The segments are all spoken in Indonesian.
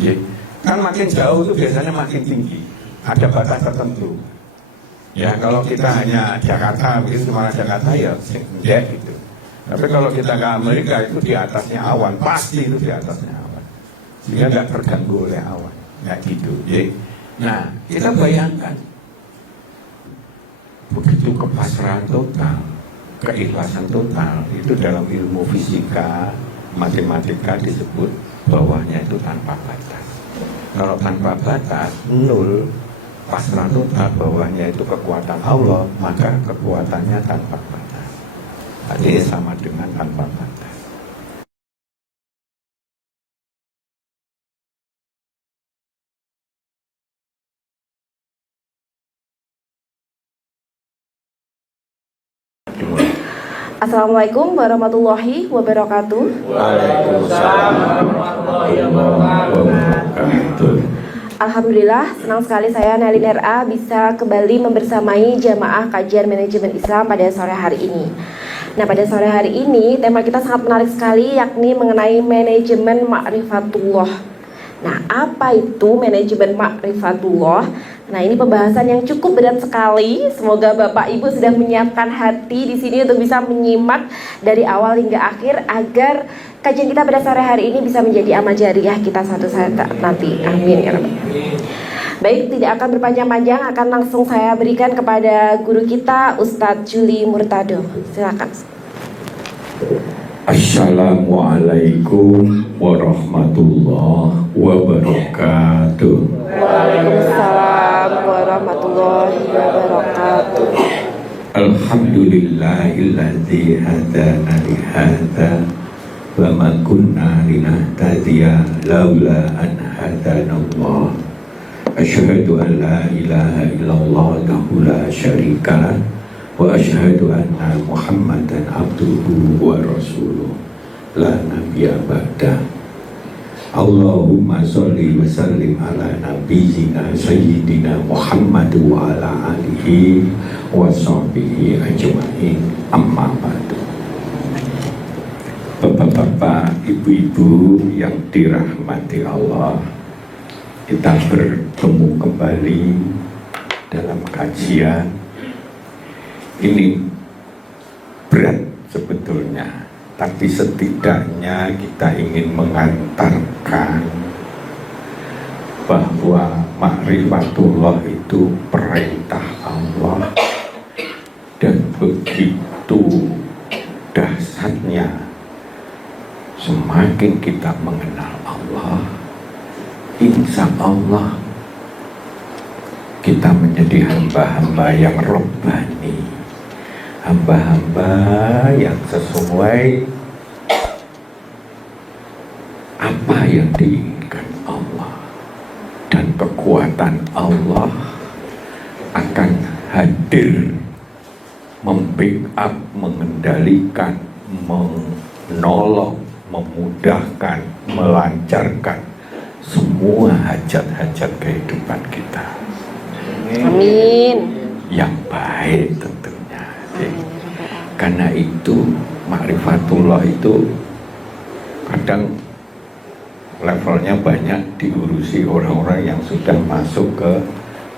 Ya. Kan makin jauh itu biasanya makin tinggi, ada batas tertentu. Ya kalau kita hanya Jakarta, begitu cuma Jakarta ya enggak gitu. Tapi kalau kita ke Amerika itu di atasnya awan, pasti itu di atasnya awan. Sehingga nggak terganggu oleh awan, nggak gitu. Ya. Nah kita bayangkan begitu kepasrahan total, keikhlasan total itu dalam ilmu fisika, matematika disebut bawahnya itu tanpa batas. Kalau tanpa batas, nol, pasrah total, bawahnya itu kekuatan Allah, maka kekuatannya tanpa batas. Artinya sama dengan tanpa batas. Assalamualaikum warahmatullahi wabarakatuh. Waalaikumsalam warahmatullahi wabarakatuh. Alhamdulillah, senang sekali saya Nelin RA bisa kembali membersamai jamaah kajian manajemen Islam pada sore hari ini. Nah, pada sore hari ini tema kita sangat menarik sekali, yakni mengenai manajemen ma'rifatullah. Nah, apa itu manajemen ma'rifatullah? Nah, ini pembahasan yang cukup berat sekali. Semoga Bapak Ibu sudah menyiapkan hati di sini untuk bisa menyimak dari awal hingga akhir agar kajian kita pada sore hari ini bisa menjadi amal jariah kita suatu saat nanti. Amin ya Rabbal. Baik, tidak akan berpanjang-panjang, akan langsung saya berikan kepada guru kita Ustadz Juli Murtado. Silakan. Assalamualaikum warahmatullahi wabarakatuh. Waalaikumsalam warahmatullahi wabarakatuh. Alhamdulillahilladzi hadana li hadza wa ma kunna linahtadiya laula an hadanallah. Asyhadu an la ilaha illallah wahdahu la syarika lah wa asyhadu anna Muhammadan abduhu wa rasuluh la nabiyya ba'da. Allahumma sholli wa sallim ala nabiyyina sayyidina Muhammad wa ala alihi wa sahbihi ajma'in, amma ba'du. Bapak-bapak, ibu-ibu yang dirahmati Allah, kita bertemu kembali dalam kajian ini. Berat sebetulnya, tapi setidaknya kita ingin mengantarkan bahwa ma'rifatullah itu perintah Allah, dan begitu dahsyatnya semakin kita mengenal Allah, insya Allah kita menjadi hamba-hamba yang robbani, hamba-hamba yang sesuai apa yang diinginkan Allah, dan kekuatan Allah akan hadir membackup, mengendalikan, menolong, memudahkan, melancarkan semua hajat-hajat kehidupan kita. Amin. Yang baik tentunya. Karena itu ma'rifatullah itu kadang levelnya banyak diurusi orang-orang yang sudah masuk ke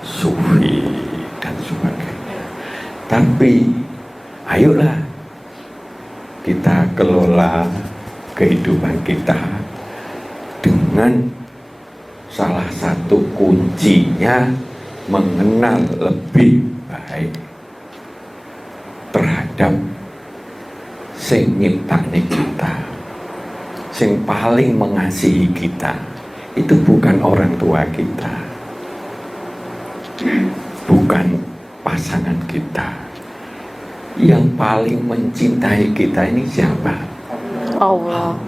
sufi dan sebagainya. Tapi ayolah kita kelola kehidupan kita dengan salah satu kuncinya mengenal lebih baik terhadap sing nyiptane kita, sing paling mengasihi kita. Itu bukan orang tua kita, bukan pasangan kita. Yang paling mencintai kita ini siapa? Allah.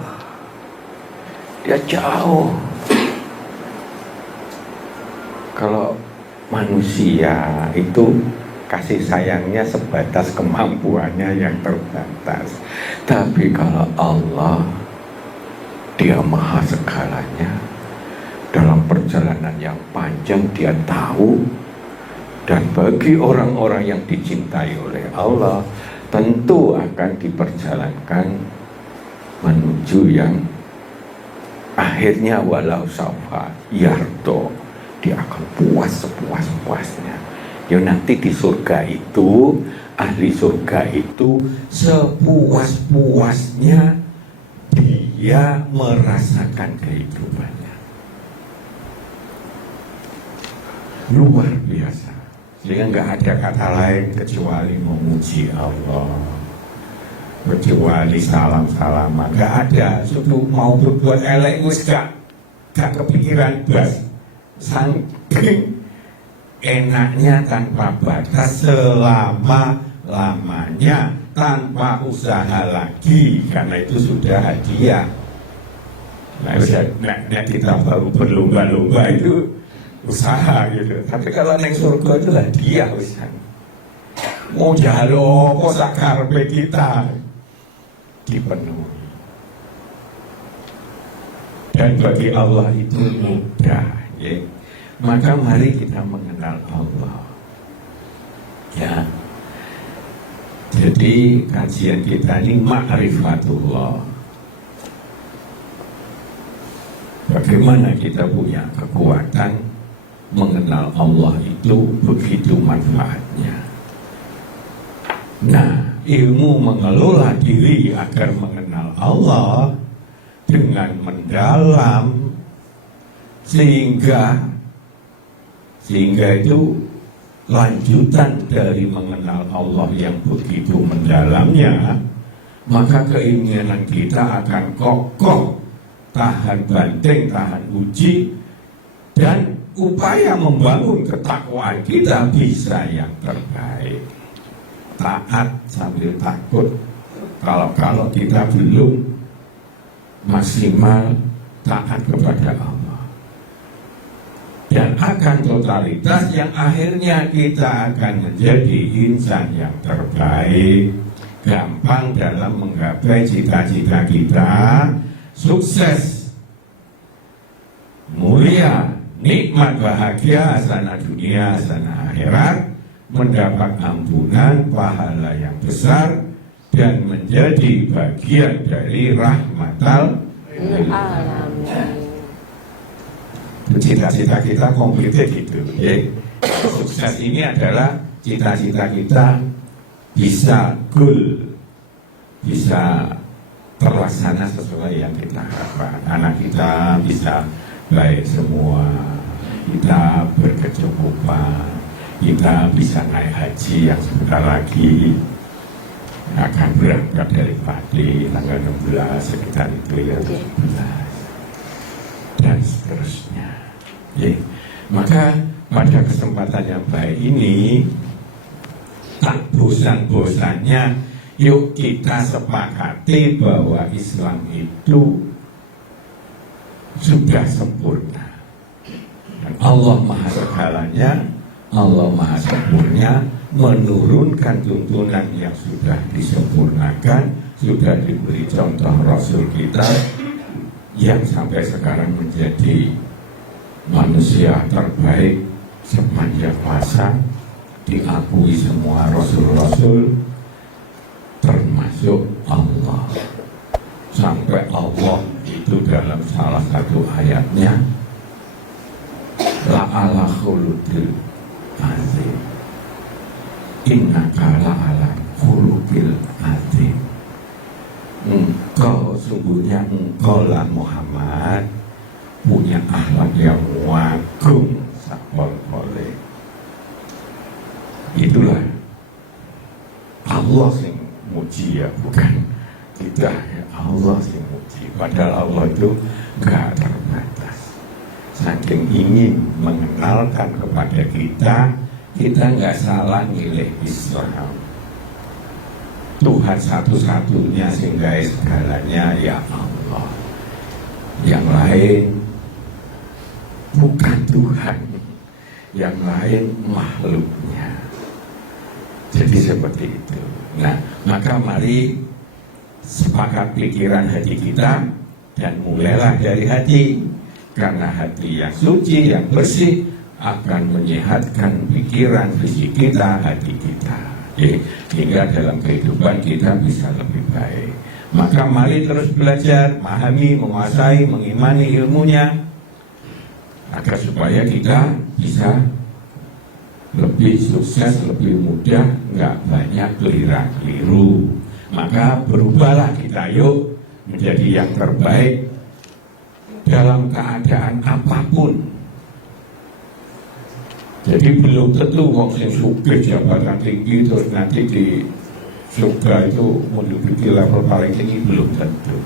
Dia jauh. Kalau manusia itu kasih sayangnya sebatas kemampuannya yang terbatas. Tapi kalau Allah, Dia maha segalanya. Dalam perjalanan yang panjang Dia tahu. Dan bagi orang-orang yang dicintai oleh Allah, tentu akan diperjalankan menuju yang akhirnya walau saufa yardo, dia akan puas sepuas-puasnya. Ya nanti di surga itu, ahli surga itu sepuas-puasnya dia merasakan kehidupannya. Luar biasa. Sehingga nggak ada kata lain kecuali memuji Allah, kecuali salam-salaman. Nggak ada. Sudah mau berbuat elek wis gak kepikiran bas. Saking enaknya tanpa batas selama-lamanya, tanpa usaha lagi, karena itu sudah hadiah. Nah, kita baru berlomba-lomba itu usaha gitu. Tapi kalau neng surga itu hadiah wisan. Mau jalo apa sakarpe kita dipenuhi. Dan bagi Allah itu mudah. Ya. Maka mari kita mengenal Allah. Ya. Jadi kajian kita ini ma'rifatullah. Bagaimana kita punya kekuatan mengenal Allah itu begitu manfaatnya. Nah, ilmu mengelola diri agar mengenal Allah dengan mendalam sehingga itu lanjutan dari mengenal Allah yang begitu mendalamnya, maka keinginan kita akan kokoh, tahan banting, tahan uji, dan upaya membangun ketakwaan kita bisa yang terbaik. Taat sambil takut. Kalau kita belum maksimal taat kepada Allah, dan akan totalitas yang akhirnya kita akan menjadi insan yang terbaik, gampang dalam menggapai cita-cita kita, sukses, mulia, nikmat, bahagia, sana dunia, sana akhirat, mendapat ampunan, pahala yang besar, dan menjadi bagian dari rahmatal alamin. Cita-cita kita konkretnya gitu. Ya. Sukses ini adalah cita-cita kita bisa goal, bisa terlaksana sesuai yang kita harapkan. Anak kita bisa baik semua, kita berkecukupan, kita bisa naik haji yang sebentar lagi akan berangkat dari Pati tanggal 16 sekitar itu ya, 17 dan seterusnya. Ya. Maka pada kesempatan yang baik ini, tak bosan-bosannya yuk kita sepakati bahwa Islam itu sudah sempurna. Dan Allah Maha Segalanya, Allah Maha Sempurna, menurunkan tuntunan yang sudah disempurnakan, sudah diberi contoh Rasul kita yang sampai sekarang menjadi manusia terbaik sepanjang masa, diakui semua Rasul-Rasul, termasuk Allah. Sampai Allah itu dalam salah satu ayatnya, la'ala khuludil azim, innaka la'ala khuludil azim. Engkau, sungguhnya engkau lah Muhammad punya akhlak yang agung sakol-kole. Itulah Allah yang muji ya, bukan kita ya. Allah yang muji. Padahal Allah itu gak terbatas. Saking ingin mengenalkan kepada kita nggak salah milih Islam. Tuhan satu-satunya sehingga segalanya ya Allah. Yang lain bukan Tuhan, yang lain makhluknya. Jadi seperti itu. Nah, maka mari sepakat pikiran hati kita dan mulailah dari hati, karena hati yang suci, yang bersih akan menyehatkan pikiran, fisik kita, hati kita. Hingga dalam kehidupan kita bisa lebih baik. Maka mari terus belajar, memahami, menguasai, mengimani ilmunya, agar supaya kita bisa lebih sukses, lebih mudah, nggak banyak keliru. Maka berubahlah kita yuk menjadi yang terbaik dalam keadaan apapun. Jadi belum tentu wong sing sugih jabatan tinggi terus nanti di surga itu menduduki level paling tinggi, belum tentu.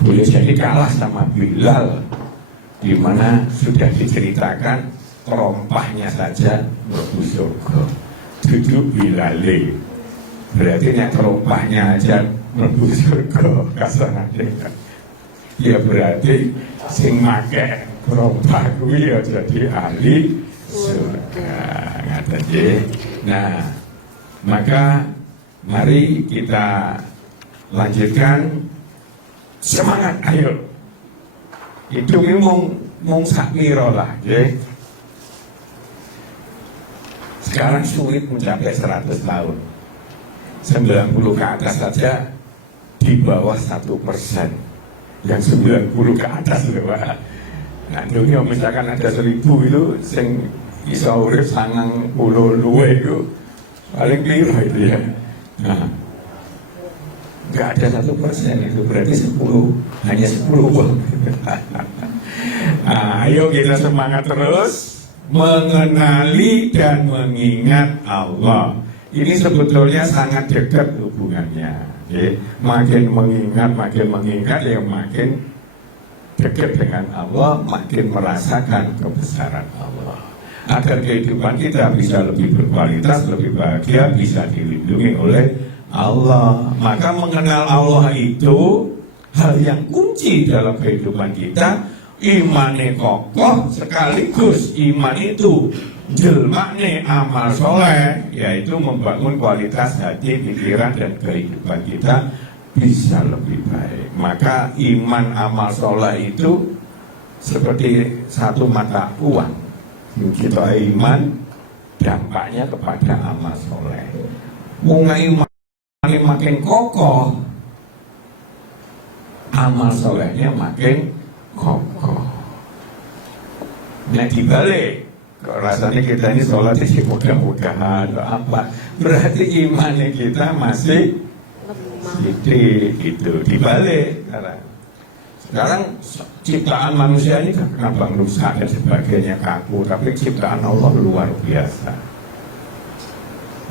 Boleh jadi kalah sama Bilal, di mana sudah diceritakan terompahnya saja mlebu surga. Duduk Bilale, berarti nek terompahnya aja mlebu surga kasarane. Ya berarti sing make terompah kuwi ya jadi ahli surga. Ngaten nggih. Nah, maka mari kita lanjutkan, semangat, ayo. Itu mung sakmiro lah, ya. Sekarang sulit mencapai 100 tahun. 90 ke atas saja di bawah 1%. Yang 90 ke atas loh, Pak. Nah, dunia misalkan ada 1000 itu sing iso urip 90 luwe itu paling piro itu ya. Nah, nggak ada 1%, itu berarti 10, hanya 10 bang. Nah, ayo kita semangat terus mengenali dan mengingat Allah. Ini sebetulnya sangat dekat hubungannya. Makin mengingat ya makin dekat dengan Allah, makin merasakan kebesaran Allah. Agar kehidupan kita bisa lebih berkualitas, lebih bahagia, bisa dilindungi oleh Allah. Maka mengenal Allah itu hal yang kunci dalam kehidupan kita. Imane kokoh, sekaligus iman itu jelmane amal soleh, yaitu membangun kualitas hati, pikiran, dan kehidupan kita bisa lebih baik. Maka iman amal soleh itu seperti satu mata uang. Kita iman, dampaknya kepada amal soleh. Mulai iman makin kokoh, amal solehnya makin kokoh. Nah dibalik, kok rasanya kita ini sholat sih mudah-mudahan atau apa, berarti imannya kita masih sedikit itu. Dibalik sekarang ciptaan manusia ini kenapa rusak dan sebagainya, kaku, tapi ciptaan Allah luar biasa.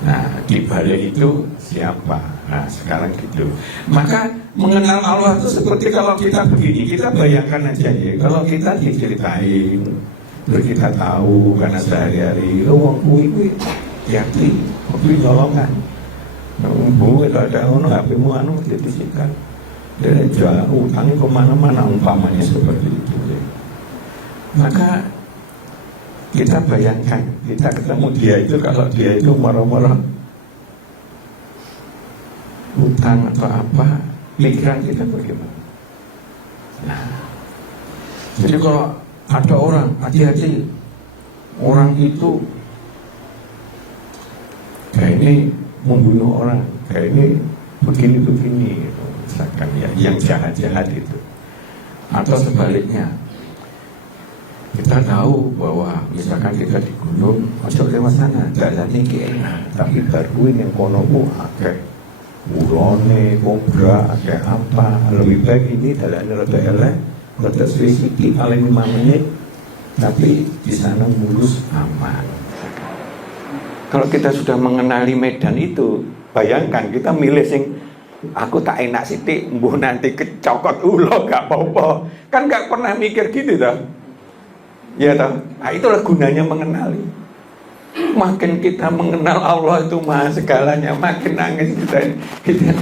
Nah dibalik itu siapa? Nah sekarang gitu. Maka mengenal Allah itu seperti kalau kita begini, kita bayangkan aja ya, kalau kita diceritain, terus kita tahu karena sehari-hari, oh kuwi yakin, kuwi golongan. Bu itu ada ono HP-mu anu disisikan. Dan jauh utangnya kemana-mana umpamanya seperti itu. Ya. Maka kita bayangkan, kita ketemu dia itu, kalau dia itu marah-marah utang atau apa, pikiran kita bagaimana? Nah, jadi kalau ada orang, hati-hati, orang itu kayak ini membunuh orang, kayak ini begini-begini, gitu. Misalkan ya, yang jahat-jahat itu. Atau sebaliknya, kita tahu bahwa misalkan kita di gunung, masuk lewat sana, jalannya enak, tapi baru yang kono kayak ulone, kobra, kayak apa, lebih baik ini jalannya rada elek, rada sedikit, paling 5 menit, tapi di sana mulus aman. Kalau kita sudah mengenali medan itu, bayangkan kita milih sing aku tak enak sithik, mbuh nanti kecokot ulo gak apa-apa. Kan gak pernah mikir gitu toh. Ya toh. Nah, itulah gunanya mengenali. Makin kita mengenal Allah itu maha segalanya, makin nangis kita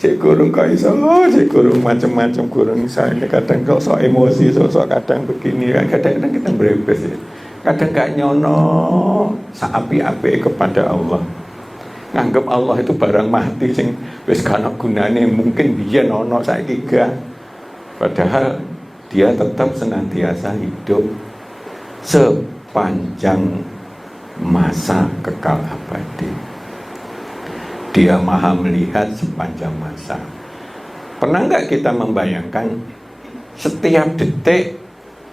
cek gurung kok iso, cek gurung macam-macam gurung misalnya kadang kok sok emosi, sok kadang begini, kadang kita berebes ya. Kadang gak nyono saapi-api kepada Allah. Nganggep Allah itu barang mati sing wis gak ana gunane, mungkin biyen ono saiki gak. Padahal dia tetap senantiasa hidup sepanjang masa kekal abadi. Dia maha melihat sepanjang masa. Pernah nggak kita membayangkan setiap detik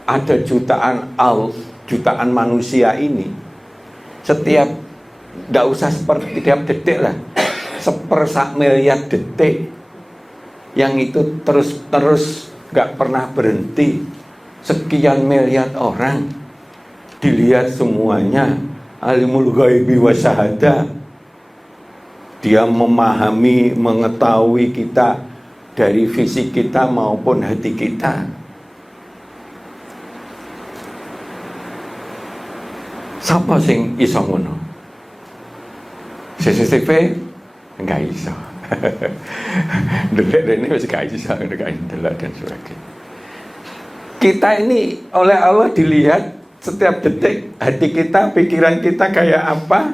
ada jutaan manusia ini, setiap, nggak usah seperti tiap detik lah, sepersak miliar detik, yang itu terus nggak pernah berhenti, sekian miliar orang dilihat semuanya, alimul ghaibi wa syahada. Dia memahami, mengetahui kita dari fisik kita maupun hati kita. Siapa sing iso ngono? CCTV enggak iso. Delek ini wis gak iso, enggak delok dan sebagainya. Kita ini oleh Allah dilihat setiap detik, hati kita, pikiran kita kayak apa,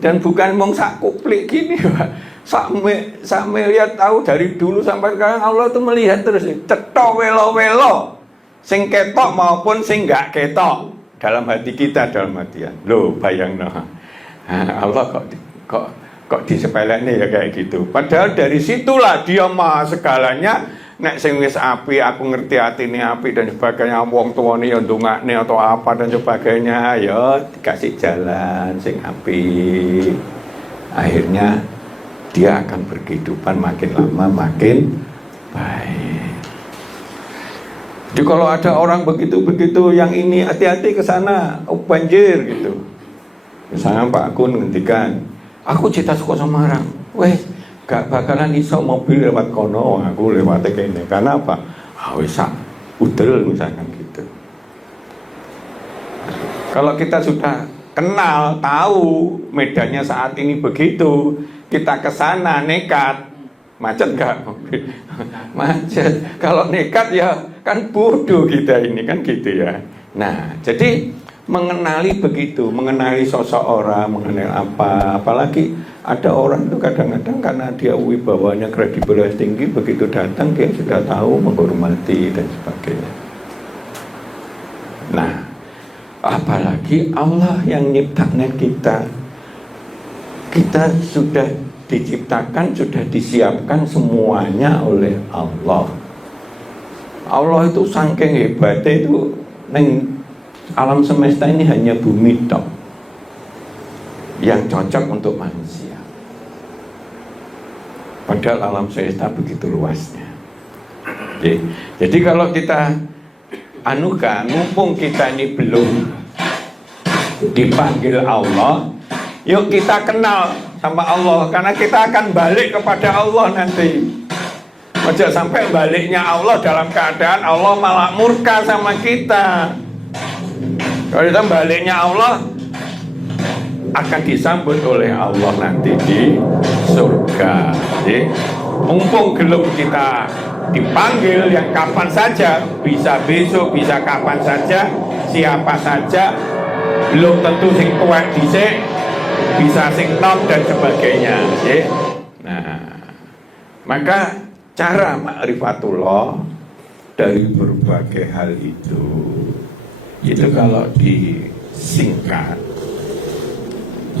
dan bukan mong sak kuplik gini, Pak. Sak miliar tahu dari dulu sampai sekarang Allah tuh melihat terus, cetok welo-welo, sing ketok maupun sing gak ketok dalam hati kita, dalam hatian. Loh, bayang no. Allah kok disepelekne ya kayak gitu. Padahal dari situlah dia maha segalanya. Nek sing wis api, aku ngerti atine api dan sebagainya, wong tuane ya ndongakne atau apa dan sebagainya, ya dikasih jalan sing api. Akhirnya dia akan berkehidupan makin lama makin baik. Jadi kalau ada orang begitu yang ini hati-hati ke sana, banjir gitu. Misalnya Pak Akun ngendikan, aku cita suka Semarang, weh gak bakalan iso mobil lewat kono, aku lewat kene. Karena apa? Wis udel misalkan gitu. Kalau kita sudah kenal, tahu medannya saat ini begitu, kita ke sana nekat, macet gak? Macet. Kalau nekat ya kan bodoh kita ini kan gitu ya. Nah, jadi mengenali begitu, mengenali sosok orang, mengenali apa, apalagi ada orang itu kadang-kadang karena dia wibawanya kredibilitas tinggi, begitu datang dia sudah tahu menghormati dan sebagainya. Nah, apalagi Allah yang nyiptakan kita sudah diciptakan, sudah disiapkan semuanya oleh Allah. Allah itu saking hebatnya itu, alam semesta ini hanya bumi tok yang cocok untuk manusia. Padahal alam semesta begitu luasnya. Jadi kalau kita anukan, mumpung kita ini belum dipanggil Allah, yuk kita kenal sama Allah, karena kita akan balik kepada Allah nanti. Aja sampai baliknya Allah dalam keadaan Allah malah murka sama kita. Kalau kita baliknya Allah akan disambut oleh Allah nanti di surga. Jadi, mumpung gelap kita dipanggil yang kapan saja, bisa besok, bisa kapan saja, siapa saja, belum tentu sing tuwek dhisik, bisa sing top dan sebagainya. Nah, maka cara ma'rifatullah dari berbagai hal itu kalau disingkat,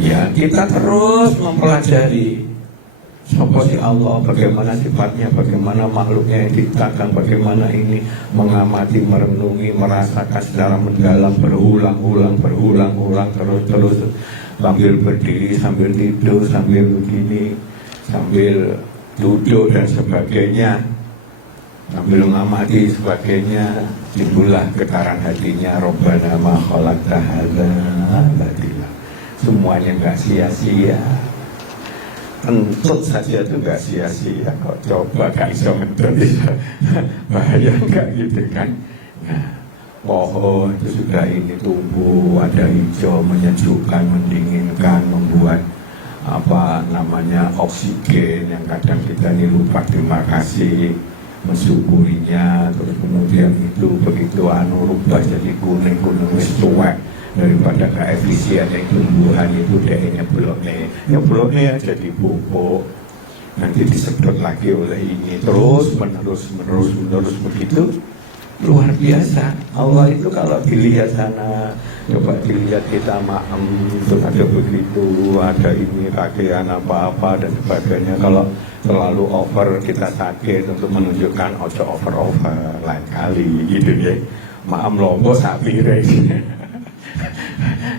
ya kita terus mempelajari siapa si Allah, bagaimana sifatnya, bagaimana makhluknya yang diciptakan, bagaimana ini, mengamati, merenungi, merasakan secara mendalam, berulang-ulang terus sambil berdiri, sambil tidur, sambil begini, sambil duduk dan sebagainya, sambil mengamati sebagainya, timbullah getaran hatinya, Rabbana ma khalaqta hadza batila. Semuanya enggak sia-sia. Kentut saja itu enggak sia-sia. Kok coba gak iso ngentut, bahaya enggak gitu kan. Nah, pohon itu sudah ini tumbuh, ada hijau, menyejukkan, mendinginkan, membuat apa namanya oksigen yang kadang kita ini lupa terima kasih, mensyukurinya. Terus kemudian itu begitu rubah jadi kuning wis tuwek, daripada keefisien yang tumbuhan itu dehnya bloknya jadi pupuk, nanti disedot lagi oleh ini, terus menerus begitu. Luar biasa. Allah itu kalau dilihat sana Coba dilihat kita maem terus ada begitu, ada ini kakean apa-apa dan sebagainya. Kalau terlalu over kita sakit untuk menunjukkan ojo over lain kali gitu ya. Maem lombok sak pire.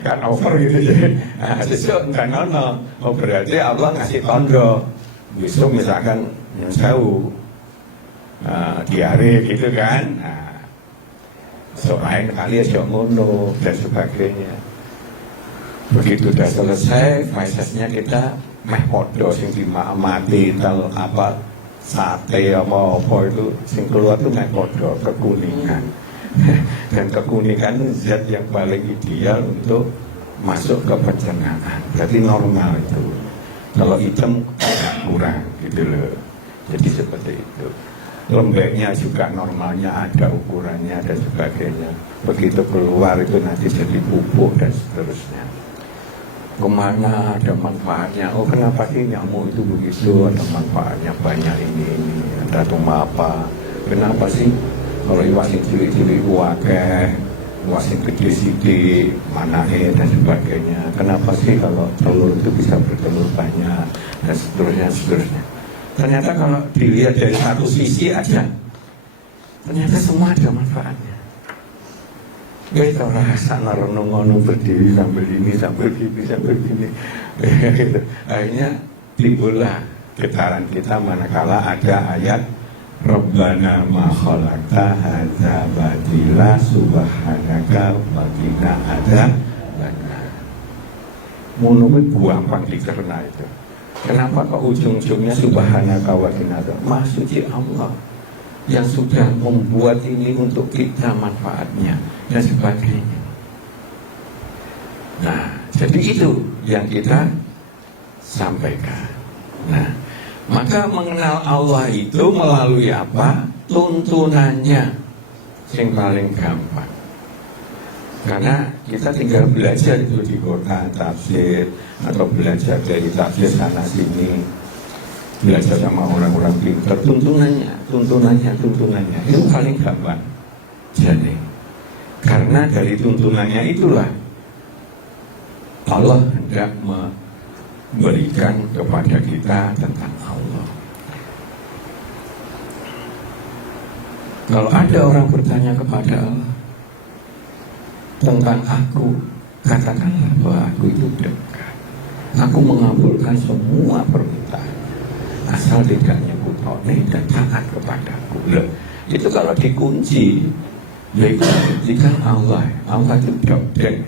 Kan over gitu ya. Nah, sesuk enggak nono. Oh berarti Allah ngasih tondo. Besok misalkan yang tahu diare gitu kan. Nah, lain kali ya ngono dan sebagainya. Begitu udah selesai faisasnya kita meh podo sing dimati tel apa sate apa itu sing keluar tuh meh podo kekuningan. Dan kekuningan itu zat yang paling ideal untuk masuk ke pencernaan. Berarti normal itu. Kalau hitam kurang gitu loh. Jadi seperti itu. Lembeknya juga normalnya ada ukurannya dan sebagainya. Begitu keluar itu nanti jadi pupuk dan seterusnya. Kemana ada manfaatnya? Oh kenapa sih nyamuk itu begitu? Ada manfaatnya banyak ini. Ada tumbang apa? Kenapa sih kalau iwak sing cilik-cilik wakeh, iwak sing gede-gede, manahe dan sebagainya? Kenapa sih kalau telur itu bisa bertelur banyak dan seterusnya? Ternyata kalau dilihat dari satu sisi aja, ternyata semua ada manfaatnya. Kita rasa renung-renung berdiri sambil ini, sambil gini. Akhirnya timbullah getaran kita manakala ada ayat Rabbana ma khalaqta hadza batila subhanaka wa qina adzabannar. Mono buang pang dicerna itu. Kenapa kok ujung-ujungnya subhanaka wa qina adzabannar? Maha suci Allah yang sudah membuat ini untuk kita manfaatnya dan sebagainya. Nah, jadi itu yang kita sampaikan. Nah, maka mengenal Allah itu melalui apa? Tuntunannya yang paling gampang. Karena kita tinggal belajar itu di Quran, tafsir, atau belajar dari tafsir sana sini, belajar sama orang-orang pintar, tuntunannya itu paling gampang. Jadi, karena dari tuntunannya itulah Allah hendak memberikan kepada kita tentang Allah. Kalau ada orang bertanya kepada Allah tentang aku, katakanlah bahwa aku itu dekat. Aku mengabulkan semua permintaan asal tidak nyebut oleh dan taat kepadaku. Loh, itu kalau dikunci, yaitu kuncikan Allah itu dobden.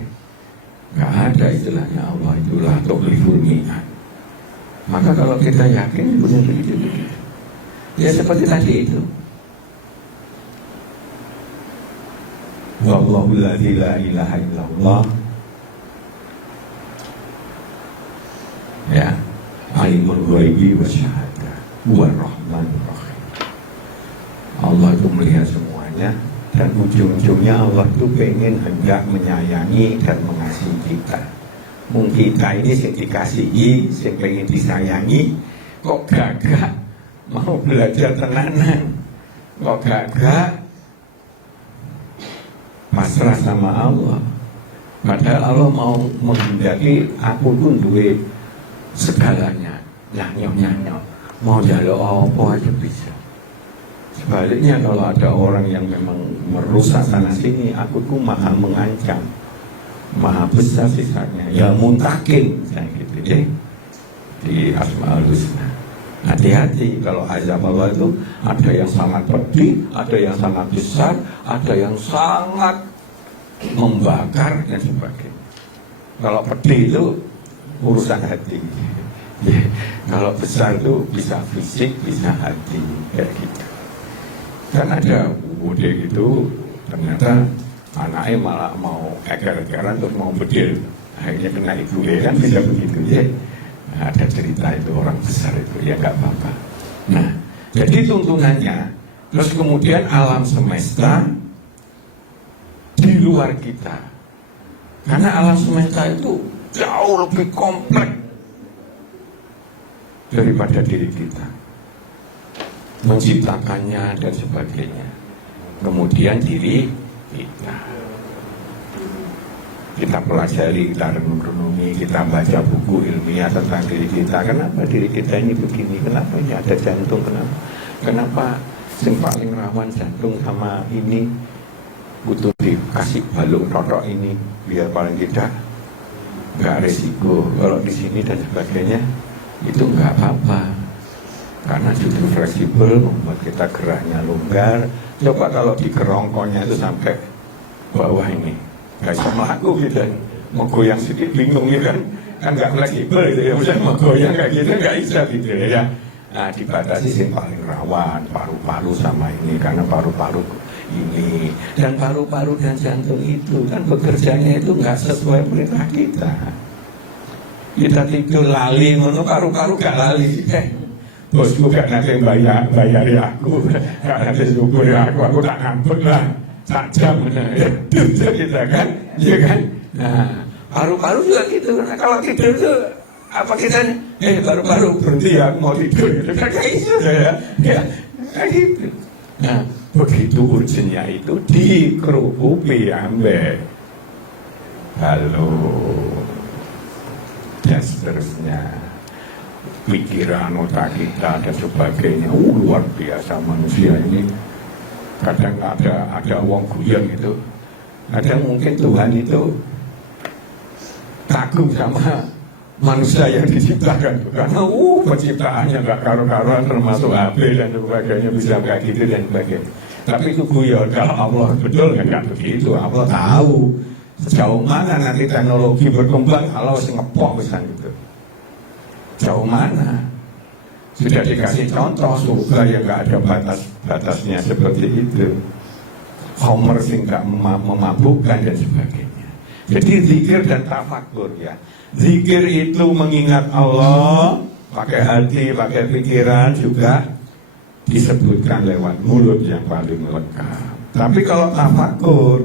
Gak ada istilahnya Allah itulah toliful mi'at. Maka kalau kita yakin benar begitu, ya seperti tadi itu. Wallahu la ilaha illallah. Ya, alimul ghaibi wa syahadah, huwa rahmanur rahim. Allah itu melihat semuanya dan ujung-ujungnya Allah itu pengen hendak menyayangi dan mengasihi kita. Mungkin kita ini yang dikasihi, yang pengen disayangi, kok gagak mau belajar tenanan, kok gagak pasrah sama Allah. Padahal Allah mau menghendaki aku pun duit segalanya, nyanyok, mau jaluk apa aja bisa. Sebaliknya kalau ada orang yang memang merusak sana sini, aku tuh maha mengancam, maha besar sisanya, ya muntakin, kayak gitu deh di Asmaul Husna. Hati-hati kalau azab Allah itu ada yang sangat pedih, ada yang sangat besar, ada yang sangat membakar dan sebagainya. Kalau pedih itu urusan hati. Ya, kalau besar itu bisa fisik, bisa hati, kayak gitu. Kan ada bude gitu, ternyata anaknya malah mau eker-ekeran terus mau bedil, akhirnya kena ibu kan bisa begitu ya. Nah, ada cerita itu orang besar itu ya nggak apa-apa. Nah, jadi tuntunannya, terus kemudian alam semesta di luar kita, karena alam semesta itu jauh lebih kompleks daripada diri kita, menciptakannya dan sebagainya. Kemudian diri kita. kita pelajari, kita renungi, kita baca buku ilmiah tentang diri kita. Kenapa diri kita ini begini? Kenapa ini ada jantung? Kenapa yang paling rawan jantung sama ini butuh dikasih balung totok ini biar paling tidak nggak resiko. Kalau di sini dan sebagainya itu nggak apa-apa karena justru fleksibel, membuat kita geraknya longgar. Coba kalau di kerongkonnya itu sampai bawah ini nggak bisa melaku gitu, mau goyang sedikit bingung ya kan nggak fleksibel gitu ya, misalnya mau goyang kayak gitu nggak bisa gitu ya. Nah dibatasi yang paling rawan paru-paru sama ini, karena paru-paru ini dan paru-paru dan jantung itu kan bekerjanya itu nggak sesuai perintah kita. Kita tidur lali, menurut paru-paru gak lali. Bosku gak nanti bayari aku, gak nanti syukuri aku tak ngambek lah, tak jam. Itu kita kan, iya kan? Nah, paru-paru juga gitu. Nah, kalau tidur itu apa kita paru-paru berhenti ya, mau tidur gitu. Kayak gitu ya, kayak gitu. Nah, begitu urgennya itu dikerupupi ambek halo dan seterusnya, pikiran otak kita dan sebagainya. Luar biasa manusia ini. Kadang ada wong guyon gitu. Kadang mungkin Tuhan itu kagum sama manusia yang diciptakan, karena penciptaannya nggak karu-karuan, termasuk HP dan sebagainya, bisa kayak gitu dan sebagainya. Tapi itu guyon. Kalau Allah betul nggak begitu. Allah tahu sejauh mana nanti teknologi berkembang. Allah harus ngepok misalnya gitu. Jauh mana? Sudah dikasih contoh surga yang nggak ada batasnya seperti itu. Homer sih nggak memabukkan dan sebagainya. Jadi zikir dan tafakur ya. Zikir itu mengingat Allah, pakai hati, pakai pikiran, juga disebutkan lewat mulut yang paling lengkap. Tapi kalau tafakur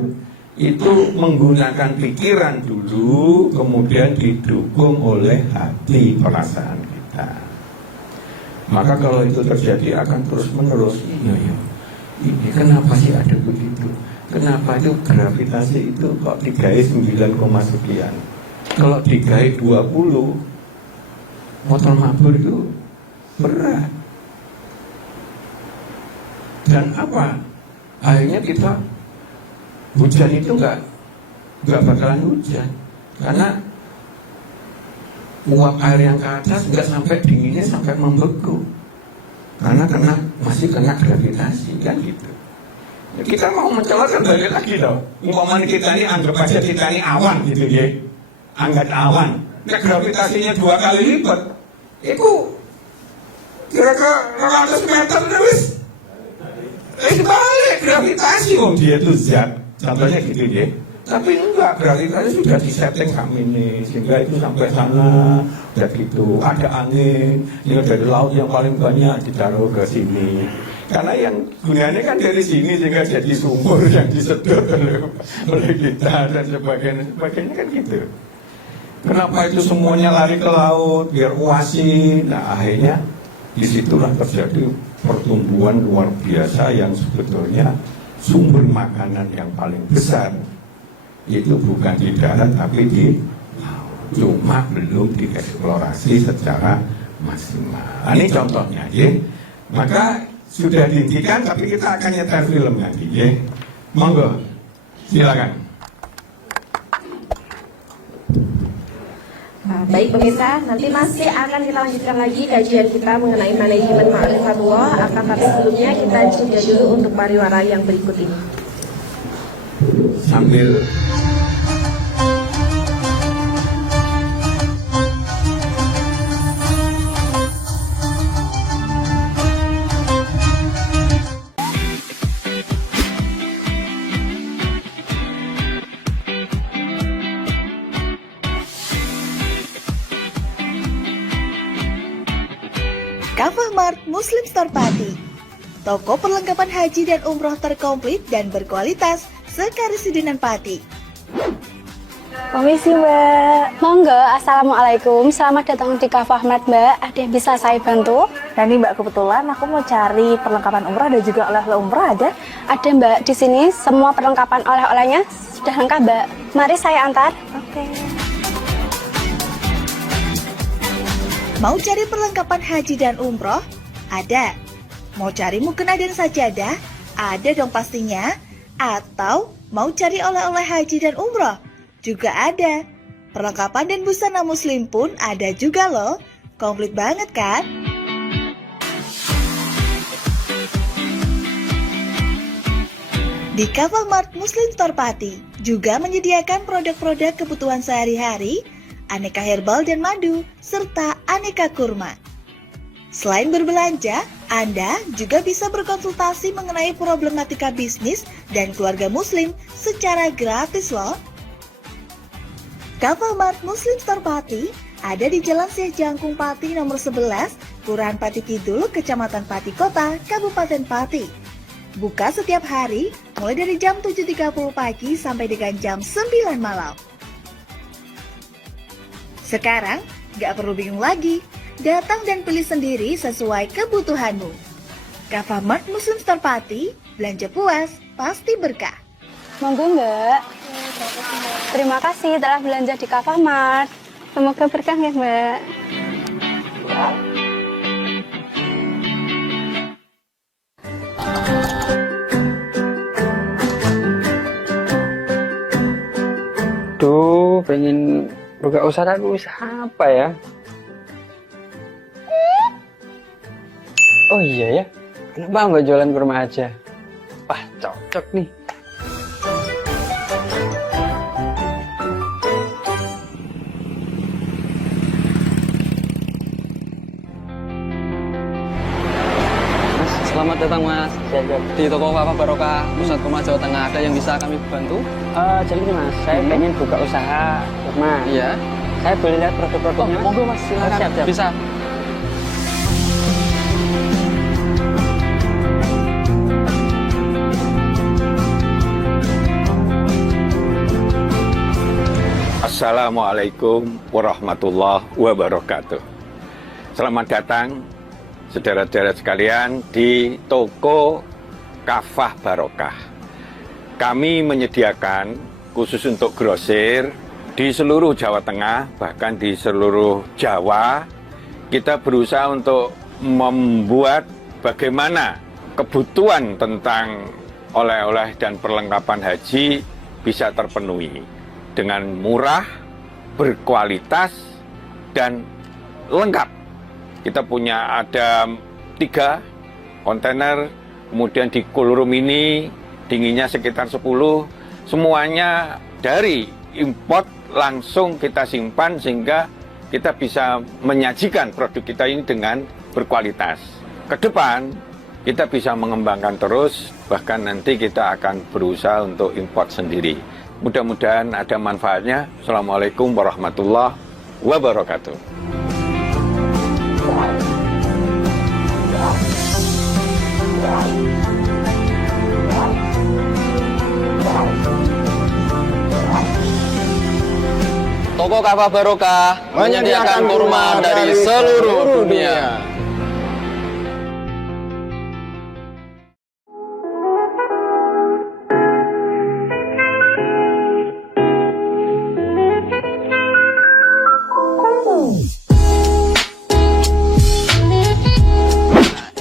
itu menggunakan pikiran dulu, kemudian didukung oleh hati, perasaan kita. Maka kalau itu terjadi akan terus menerus. Iya. Ini kenapa sih ada begitu? Kenapa itu gravitasi itu kok digawe 9, sekian? Kalau digawe 20, motor mabur itu berat. Dan apa? Akhirnya kita hujan itu nggak bakalan hujan, karena uap air yang ke atas nggak sampai dinginnya sampai membeku, karena masih kena gravitasi kan gitu. Ya, kita mau mencolok kan balik lagi dong. Umpamanya kita ini anggap aja kita ini awan gitu ya, anggap awan. Nah, gravitasinya 2 kali lipat, itu kira-kira 200 meter terus. Balik gravitasi, dia itu zat. Contohnya gitu ya. Tapi enggak, gravitasi sudah disetting kami ini, sehingga itu sampai sana udah gitu. Ada angin, ini dari laut yang paling banyak ditaruh ke sini. Karena yang gunanya kan dari sini, sehingga jadi sumur yang disedot oleh kita dan sebagainya kan gitu. Kenapa itu semuanya lari ke laut biar uasi? Nah akhirnya disitulah terjadi pertumbuhan luar biasa yang sebetulnya sumber makanan yang paling besar itu bukan di darat tapi di laut, cuma belum dieksplorasi secara maksimal. Ini contohnya ya. Maka sudah dihentikan, tapi kita akan nyetar film nanti ya. Monggo, silakan. Baik pemirsa, nanti masih akan kita lanjutkan lagi kajian kita mengenai manajemen ma'rifatullah. Akan tapi sebelumnya kita jeda dulu untuk pariwara yang berikut ini. Sambil Kafah Mart Muslim Store Pati, toko perlengkapan haji dan umroh terkomplit dan berkualitas sekarisidenan Pati. Komisi Mbak. Monggo, Assalamualaikum. Selamat datang di Kafah Mart Mbak. Ada yang bisa saya bantu? Nah ini Mbak, kebetulan aku mau cari perlengkapan umrah dan juga oleh-oleh umrah ada? Ada Mbak, di sini semua perlengkapan oleh-olehnya sudah lengkap Mbak. Mari saya antar. Oke. Mau cari perlengkapan haji dan umroh? Ada. Mau cari mukena dan sajadah? Ada dong pastinya. Atau mau cari oleh-oleh haji dan umroh? Juga ada. Perlengkapan dan busana muslim pun ada juga loh. Komplit banget kan? Di Kafah Mart Muslim Store Pati juga menyediakan produk-produk kebutuhan sehari-hari, aneka herbal dan madu, serta aneka kurma. Selain berbelanja, Anda juga bisa berkonsultasi mengenai problematika bisnis dan keluarga muslim secara gratis loh. Kafah Mart Muslim Store Pati ada di Jalan Syekh Jangkung Pati nomor 11, Kelurahan Pati Kidul, Kecamatan Pati Kota, Kabupaten Pati. Buka setiap hari mulai dari jam 7.30 pagi sampai dengan jam 9 malam. Sekarang, gak perlu bingung lagi. Datang dan pilih sendiri sesuai kebutuhanmu. Kafah Mart Muslim Store Pati, belanja puas, pasti berkah. Monggo Mbak. Terima kasih telah belanja di Kafah Mart. Semoga berkah ya Mbak. Duh, pengen buka usaha apa ya? Oh iya ya, kenapa nggak jualan kurma aja? Wah, cocok nih. Mas, selamat datang Mas. Di toko Kafah Barokah, Pusat Kurma Jawa Tengah, ada yang bisa kami bantu? Jadi ini Mas, saya pengen buka usaha kurma. Iya. Saya boleh lihat produk-produknya? Monggo Mas, silakan. Siap. Bisa. Assalamualaikum warahmatullahi wabarakatuh. Selamat datang saudara-saudara sekalian di toko Kafah Barokah. Kami menyediakan khusus untuk grosir di seluruh Jawa Tengah, bahkan di seluruh Jawa. Kita berusaha untuk membuat bagaimana kebutuhan tentang oleh-oleh dan perlengkapan haji bisa terpenuhi dengan murah, berkualitas, dan lengkap. Kita punya ada 3 kontainer, kemudian di cool room ini dinginnya sekitar 10, semuanya dari import langsung kita simpan sehingga kita bisa menyajikan produk kita ini dengan berkualitas. Ke depan kita bisa mengembangkan terus, bahkan nanti kita akan berusaha untuk import sendiri. Mudah-mudahan ada manfaatnya. Assalamualaikum warahmatullahi wabarakatuh. Toko Kafah Barokah menyediakan kurma dari seluruh dunia.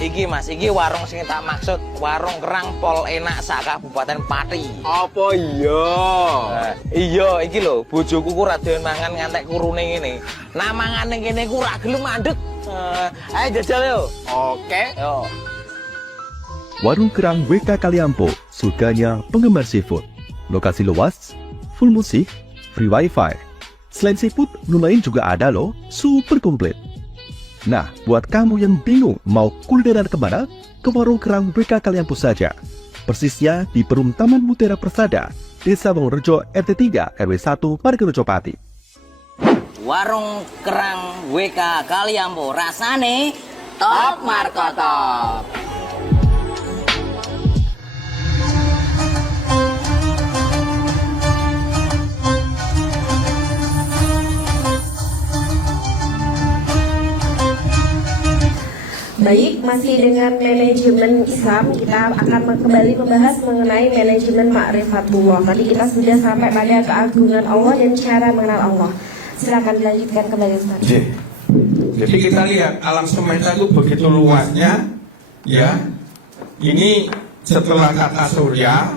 Iki Mas, iki warung sing tak maksud, warung kerang pol enak sak Kabupaten Pati. Apa iya? Iya, iki lho, bojoku ku ra doyan mangan ngantek kurune ngene. Nah mangane kene ku ra gelem mandut. Ayo jajal yo. Oke. Yo. Warung Kerang WK Kaliampo, surganya penggemar seafood. Lokasi luas, full musik, free wifi. Selain seafood, menu lain juga ada loh, super komplit. Nah, buat kamu yang bingung mau kulineran kemana, ke Warung Kerang WK Kaliampo saja. Persisnya di Perum Taman Mutiara Persada, Desa Wongorejo RT 3 RW 1 Margorejo Pati. Warung Kerang WK Kaliampo, rasane top markotop. Baik, masih dengan manajemen Islam, kita akan kembali membahas mengenai manajemen ma'rifatullah. Tadi kita sudah sampai pada keagungan Allah dan cara mengenal Allah. Silakan dilanjutkan kembali, Ustaz. Jadi kita lihat alam semesta itu begitu luasnya, ya. Ini setelah tata surya,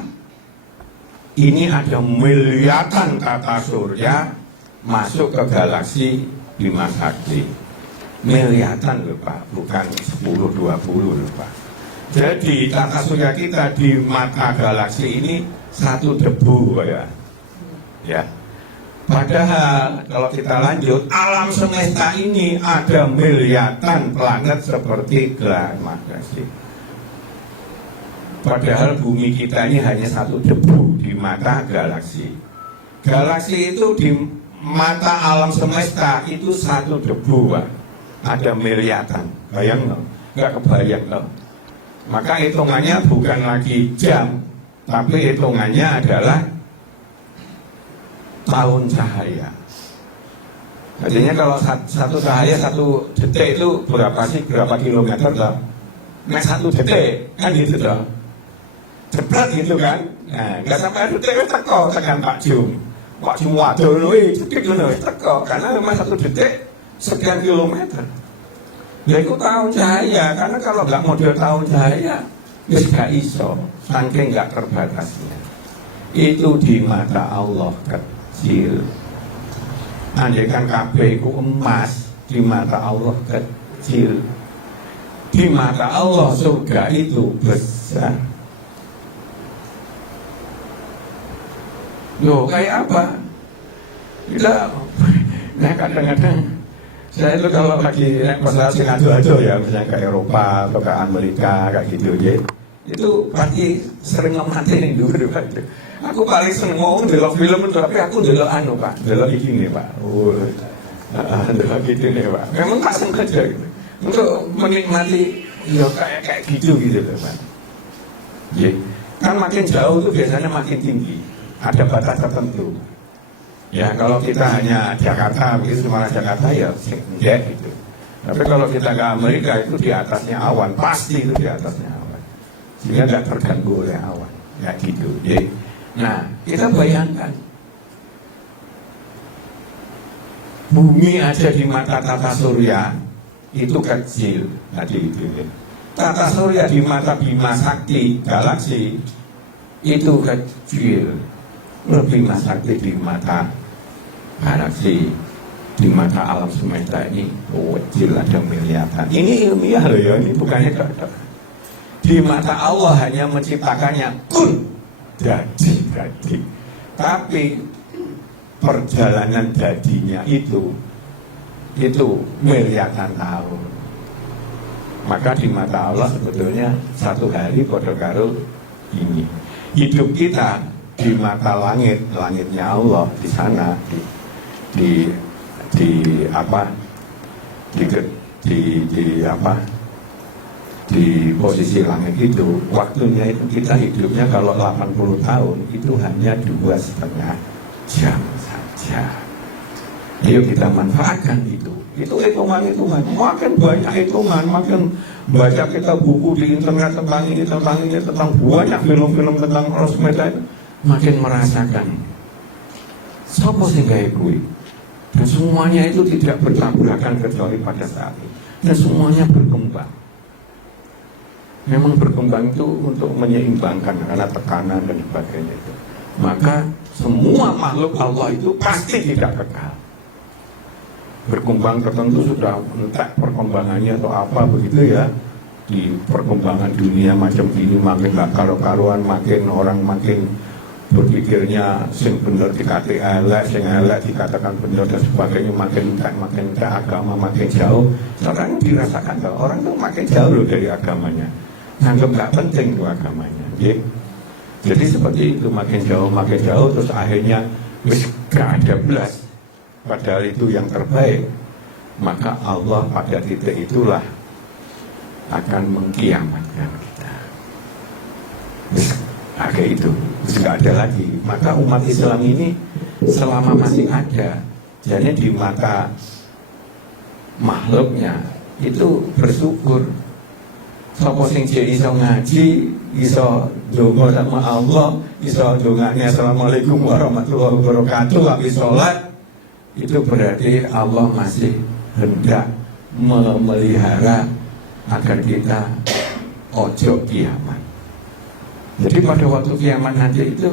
ini ada miliaran tata surya masuk ke galaksi Bima Sakti. Miliaran loh Pak, bukan 10-20 loh Pak. Jadi tata surya kita di mata galaksi ini satu debu ya. Padahal kalau kita lanjut, alam semesta ini ada miliaran planet seperti galaksi. Padahal bumi kita ini hanya satu debu di mata galaksi. Galaksi itu di mata alam semesta itu satu debu Pak. Ada miliaran, bayang loh, nggak kebayang loh. Maka hitungannya bukan lagi jam, tapi hitungannya adalah tahun cahaya. Artinya kalau satu cahaya satu detik itu berapa kilometer loh? Nah satu detik kan gitu loh, cepat gitu kan? Nah nggak sampai detik teko tekan Pak Jum waduh loh, detik loh teko karena memang satu detik sekian kilometer. Ya itu tahun cahaya, karena kalau nggak model tahun cahaya, ya nggak iso, saking nggak terbatasnya. Itu di mata Allah kecil. Andaikan kabeh itu emas, di mata Allah kecil. Di mata Allah surga itu besar. Loh kayak apa? Kita, nah kadang-kadang saya itu kalau lagi konsultasi ngadu-adu ya, misalnya ke Eropa atau ke Amerika kayak gitu ya, itu pasti sering ngematiin dulu Pak. Aku paling seneng ngomong delok film itu, tapi aku delok Pak, delok ini Pak. Delok gitu nih Pak. Memang tak sengaja gitu. Untuk menikmati ya kayak gitu loh Pak. Ya, kan makin jauh tuh biasanya makin tinggi. Ada batas tertentu. Ya kalau kita hanya Jakarta, begitu cuma Jakarta ya enggak gitu. Tapi kalau kita ke Amerika itu di atasnya awan, pasti itu di atasnya awan. Sehingga nggak terganggu oleh awan, ya gitu. Ya. Nah kita bayangkan, bumi aja di mata tata surya itu kecil, tadi itu. Ya. Tata surya di mata Bima Sakti galaksi itu kecil. Lebih sakti di mata galaksi, di mata alam semesta ini kecil, ada miliaran. Ini ilmiah loh ya, ini bukannya dok. Di mata Allah hanya menciptakannya kun jadi. Tapi perjalanan jadinya itu miliaran tahun. Maka di mata Allah sebetulnya satu hari pada karo ini. Hidup kita di mata langitnya Allah di sana di posisi langit itu, waktunya itu kita hidupnya kalau 80 tahun itu hanya 2,5 jam saja. Ayo kita manfaatkan itu hitungan, makin banyak hitungan, makin baca kita buku di internet tentang ini, tentang banyak film-film tentang Rosmeta itu, makin merasakan sopo sing gawe kuwi. Dan semuanya itu tidak bertabrakan kecuali pada saat itu. Dan semuanya berkembang. Memang berkembang itu untuk menyeimbangkan karena tekanan dan sebagainya itu. Maka semua makhluk Allah itu pasti tidak kekal. Berkembang tertentu sudah entah perkembangannya atau apa begitu ya. Di perkembangan dunia macam ini makin gak karu-karuan, makin orang makin berpikirnya sing bener dikate elek, sing elek dikatakan bener dan sebagainya, makin agama makin jauh. Sekarang dirasakan bahwa orang tuh makin jauh loh dari agamanya, nganggep nggak penting tuh agamanya. Jadi seperti itu, makin jauh terus akhirnya wis gak ada belas. Padahal itu yang terbaik. Maka Allah pada titik itulah akan mengkiamatkan kita. Kayak itu, tidak ada lagi. Maka umat Islam ini selama masih ada, jadi di mata makhluknya itu bersyukur Sapa sing jek iso ngaji, iso ndonga sama Allah, iso ndongane assalamualaikum warahmatullahi wabarakatuh, habis sholat, itu berarti Allah masih hendak memelihara agar kita ojo kiamat. Jadi pada waktu kiamat nanti itu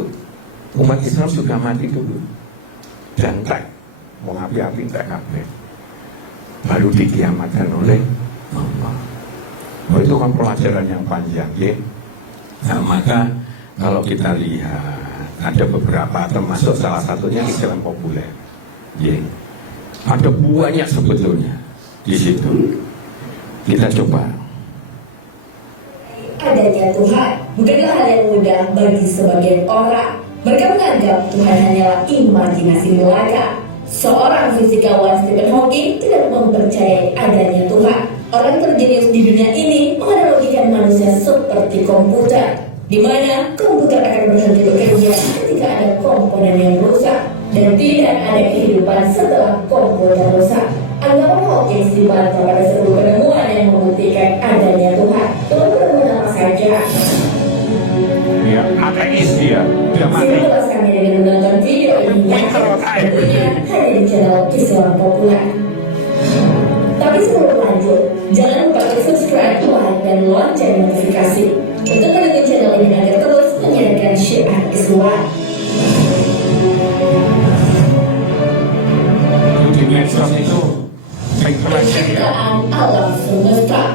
umat Islam juga mati dulu dan tak mau ngapi-api tak kabeh, baru dikiamatkan oleh Allah. Oh, itu kan pelajaran yang panjang, ya. Nah, maka kalau kita lihat ada beberapa, termasuk salah satunya Islam populer, ya. Ada banyak sebetulnya di situ. Kita coba. Adanya Tuhan bukanlah hal yang mudah bagi sebagian orang. Mereka menganggap Tuhan hanyalah imajinasi belaka. Seorang fisikawan Stephen Hawking tidak mempercayai adanya Tuhan. Orang terjenius di dunia ini menganalogikan manusia seperti komputer, di mana komputer akan berhenti bekerja ketika ada komponen yang rusak dan tidak ada kehidupan setelah komputer rusak. Anggapan Hawking dibantah pada seluruh penemuan yang membuktikan adanya Tuhan. Penemuan apa saja? Ya, ateis dia, dia mati. Simak ulasannya dengan menonton video ini yang tentunya hanya di channel Islam Populer. Tapi sebelum lanjut, jangan lupa klik subscribe, like, dan lonceng notifikasi untuk mendukung channel ini agar terus menyadarkan syiar Islam. Di medsos itu Penciptaan alam semesta.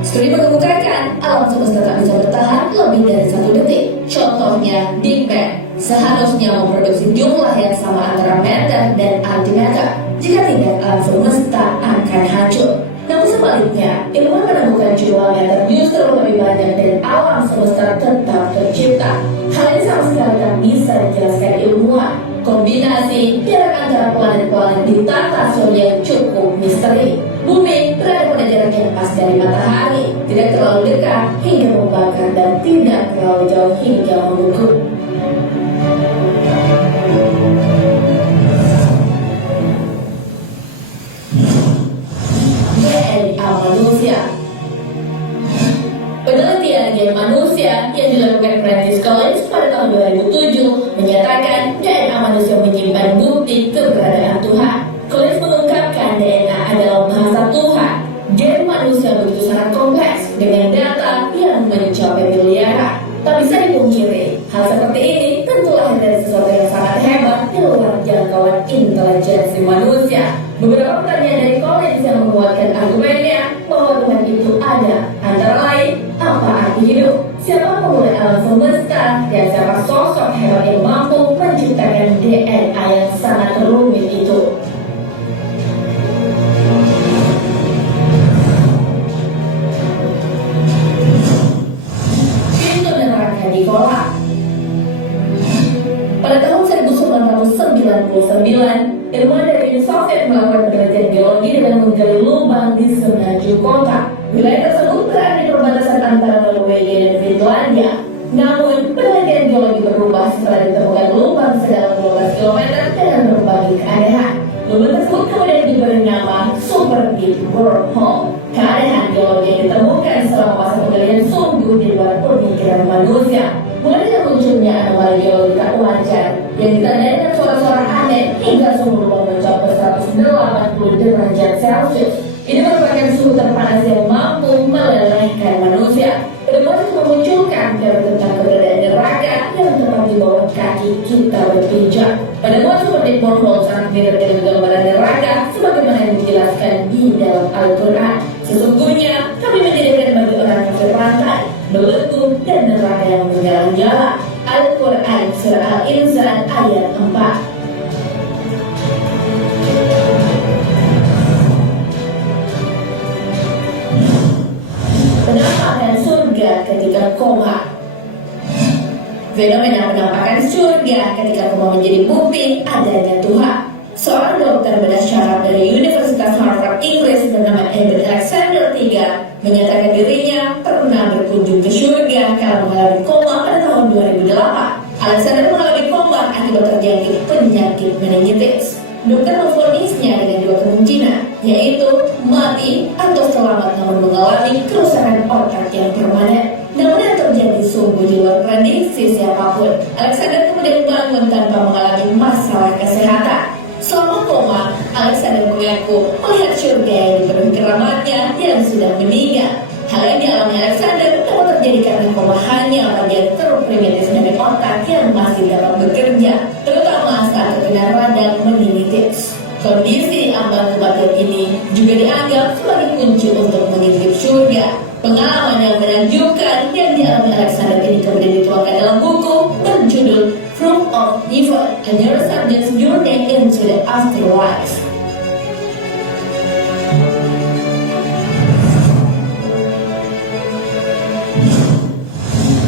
Studi mengemukakan alam semesta tak bisa bertahan lebih dari 1 detik. Contohnya Big Bang seharusnya memproduksi jumlah yang sama antara matter dan antimatter. Jika tidak, alam semesta akan hancur. Namun sebaliknya, ilmuwan menemukan jumlah matter justru lebih banyak dan alam semesta tetap tercipta. Hal ini sama sekali tak bisa dijelaskan ilmuwan. Kombinasi jarak antara planet-planet di tata surya cukup misteri. Bumi berada pada jarak yang pas dari matahari, tidak terlalu dekat hingga membakar dan tidak terlalu jauh hingga membungkuk. DNA manusia. Penelitian gen manusia yang dilakukan Francis Collins pada tahun 2007 menyatakan DNA manusia menyimpan bukti keberadaan Tuhan. Collins mengungkapkan DNA adalah bahasa Tuhan. Gen manusia begitu sangat kompleks dengan data yang mencapai miliaran. Tak bisa dipungkiri, hal seperti ini tentu lahir dari sesuatu yang sangat hebat di luar jangkauan intelijensi manusia. Beberapa pertanyaan dari Collins yang menguatkan argumennya bahwa Tuhan itu ada, antara lain, apa arti hidup, siapa pemulai alam semesta, dan siapa sosok hebat yang mampu menciptakan DNA yang sangat rumit itu. Pintu neraka ditolak. Pada tahun 1999, ilmuwan dari Uni Soviet melakukan penelitian geologi dengan menggali lubang di Senaju kota. Wilayah tersebut berada di perbatasan antara Norwegia dan Finlandia. Namun, penelitian geologi berubah setelah ditemukan lubang sedalam 12 km dengan berbagai keanehan. Lubang tersebut kemudian diberi nama Super Deep Wormhole. Keanehan geologi yang ditemukan selama masa penggalian sungguh di luar pemikiran manusia. Mulai dari munculnya anomali geologi tak wajar yang ditandai dengan suara-suara aneh hingga suhu lubang mencapai 180 derajat Celcius. Ini merupakan suhu terpanas yang mampu melelehkan manusia. Ilmuwan itu memunculkan teori tentang keberadaan neraka yang tepat di bawah kaki kita berpijak. Penemuan seperti wormhole sangat mirip dengan gambaran neraka sebagaimana yang dijelaskan di dalam Al-Quran. Sesungguhnya kami menjadikan bagi orang kafir pantai, belenggu dan neraka yang menjalan-jalan. Al-Quran Surah Al-Insan ayat 4. Penampakan surga ketika koma. Fenomena penampakan surga ketika koma menjadi bukti adanya Tuhan. Seorang dokter bedah syaraf dari Universitas Harvard Inggris bernama Eben Alexander III menyatakan dirinya pernah berkunjung ke surga karena mengalami koma pada tahun 2008. Alexander mengalami koma akibat terjangkit penyakit meningitis. Dokter memvonisnya dengan dua kemungkinan, yaitu mati atau selamat namun mengalami kerusakan otak yang permanen. Namun yang terjadi sungguh di luar prediksi siapapun. Alexander kemudian bangun tanpa mengalami masalah kesehatan. Selama koma, Alexander mengaku melihat surga yang dipenuhi keramatnya yang sudah meninggal. Hal yang dialami Alexander dapat terjadi karena koma hanya bagian terprimitif dari otak yang masih dapat bekerja, terutama saat terkena radang meningitis. Kondisi ambang kematian ini juga dianggap sebagai kunci untuk mengintip surga. Pengalaman yang menakjubkan yang dialami Alexander ini kemudian dituangkan dalam buku berjudul Fruit of Evil, A Neurosurgeon's Journey into the Afterlife.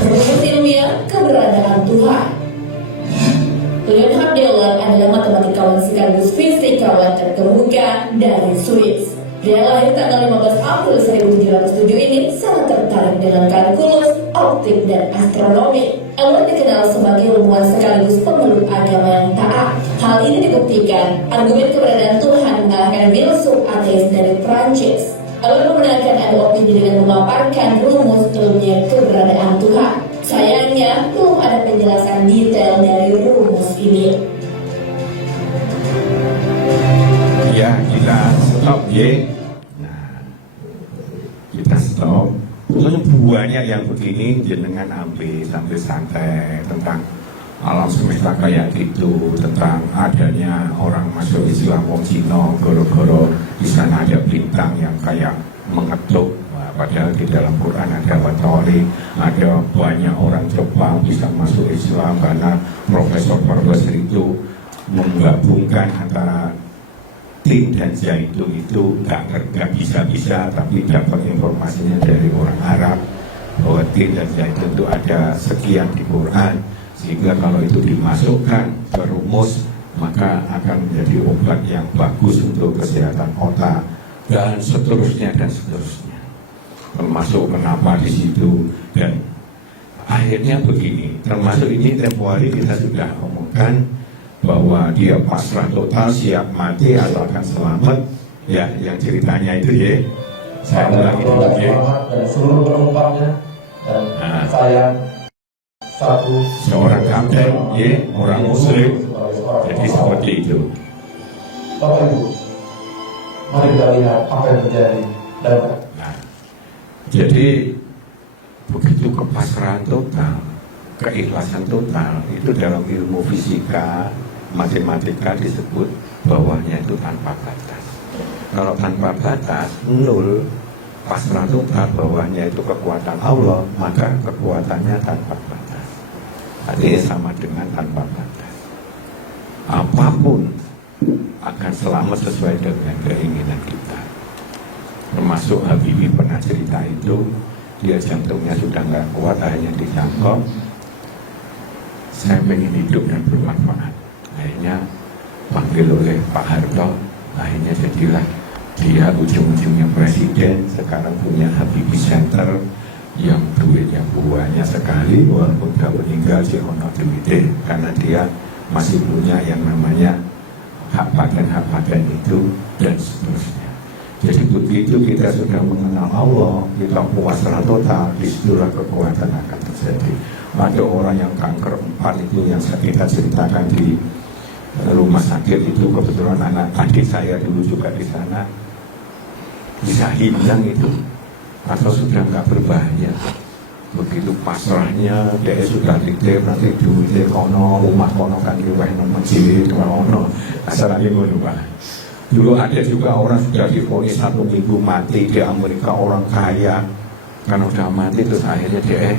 Rumus ilmiah keberadaan Tuhan. Leonhard Euler adalah matematikawan sekaligus fisikawan terkemuka dari Swiss. Dia lahir tanggal 15 April 1707 ini sangat tertarik dengan kalkulus, optik, dan astronomi. Euler dikenal sebagai ilmuwan sekaligus pemeluk agama yang taat. Hal ini dibuktikan argumen keberadaan Tuhan mengalahkan filsuf ateis dari Prancis. Euler memenangkan adu opini dengan memaparkan rumus ilmiah keberadaan Tuhan. Sayangnya, belum ada penjelasan detail dari rumus ini. Ya, kita stop ya. Nah, kita stop. Pokoknya banyak yang begini jenengan sambil santai tentang alam semesta kayak gitu, tentang adanya orang masuk Islam wong Cina, goro-goro di sana ada bintang yang kayak mengetuk. Padahal di dalam Quran ada watori, ada banyak orang Jepang bisa masuk Islam karena profesor-profesor itu menggabungkan antara tin dan zaitun itu nggak bisa, tapi dapat informasinya dari orang Arab bahwa tin dan zaitun itu ada sekian di Quran, sehingga kalau itu dimasukkan ke rumus maka akan menjadi obat yang bagus untuk kesehatan otak dan seterusnya. Termasuk kenapa di situ, dan akhirnya begini. Termasuk ini tempo hari kita sudah omongkan bahwa dia pasrah total, siap mati atau akan selamat. Ya, yang ceritanya itu ya. Saya ulangi dulu ya. Dan seluruh penumpangnya dan saya seorang kapten, ya, orang Muslim. Jadi seperti itu. Bapak Ibu, mari kita lihat apa yang terjadi dan jadi begitu kepasrahan total, keikhlasan total itu dalam ilmu fisika, matematika disebut bawahnya itu tanpa batas. Kalau tanpa batas, nol, pasrah total, bawahnya itu kekuatan Allah, maka kekuatannya tanpa batas. Artinya sama dengan tanpa batas. Apapun akan selamat sesuai dengan keinginan kita. Termasuk Habibie pernah cerita itu, dia jantungnya sudah nggak kuat, akhirnya dijangkau. Saya ingin hidup dan bermanfaat. Akhirnya panggil oleh Pak Harto, akhirnya jadilah dia ujung-ujungnya presiden. Sekarang punya Habibie Center yang duitnya banyak sekali, walaupun sudah meninggal si ono duitnya, karena dia masih punya yang namanya hak paten itu dan seterusnya. Jadi begitu kita sudah mengenal Allah, kita puaslah total, disitulah kekuatan akan terjadi. Ada orang yang kanker 4 itu yang kita ceritakan di rumah sakit itu, kebetulan anak adik saya dulu juga di sana, bisa hilang itu atau sudah nggak berbahaya. Begitu pasrahnya, dia sudah titip nanti duitnya kono, rumah kono kan diweh masjid kono, asalnya ngono Pak. Dulu ada juga orang sudah divonis 1 minggu mati di Amerika, orang kaya, karena udah mati terus akhirnya dia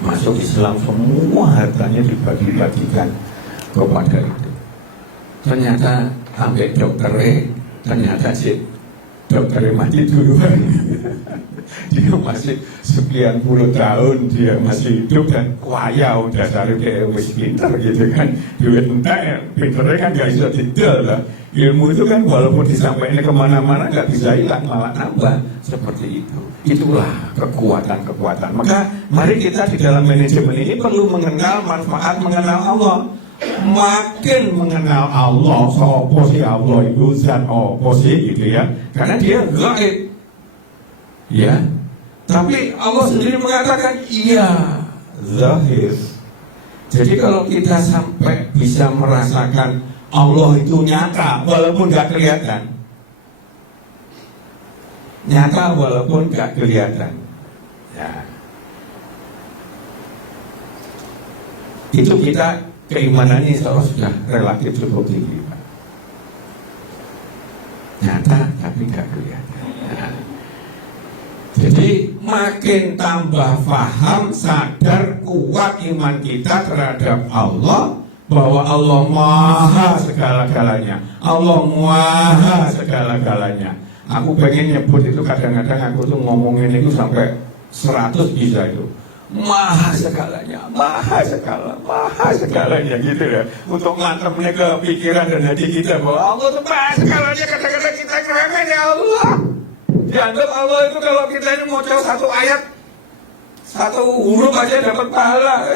masuk Islam, semua hartanya dibagi-bagikan kepada itu. Ternyata sampai ternyata si dokternya mati duluan. Dia masih sekian puluh tahun dia masih hidup dan kaya, udah cari kayak wis pinter gitu kan, duit entek, pinternya kan gak bisa didel lah. Ilmu itu kan walaupun disampaikan kemana-mana gak bisa hilang, malah nambah. Seperti itu. Itulah kekuatan-kekuatan. Maka mari kita di dalam manajemen ini perlu mengenal manfaat, mengenal Allah. makin mengenal Allah, apa sih Allah itu, zat apa sih gitu ya, karena dia gaib ya. Tapi Allah sendiri mengatakan iya zahir. Jadi kalau kita sampai bisa merasakan Allah itu nyata walaupun gak kelihatan, nyata walaupun gak kelihatan ya, itu kita keimanannya insya Allah sudah relatif cukup tinggi, Pak. Nyata tapi gak kelihatan ya. Jadi makin tambah paham, sadar, kuat iman kita terhadap Allah, bahwa Allah maha segala-galanya, Allah maha segala-galanya. Aku pengen nyebut itu, kadang-kadang aku tuh ngomongin itu sampai 100 bisa itu. Maha segalanya, maha segalanya gitu ya. Untuk mantapnya ke pikiran dan hati kita bahwa Allah itu maha segalanya. Kadang-kadang kita ngeremen ya Allah. Dianggap Allah itu kalau kita ini mau jauh satu ayat, satu huruf aja dapat pahala.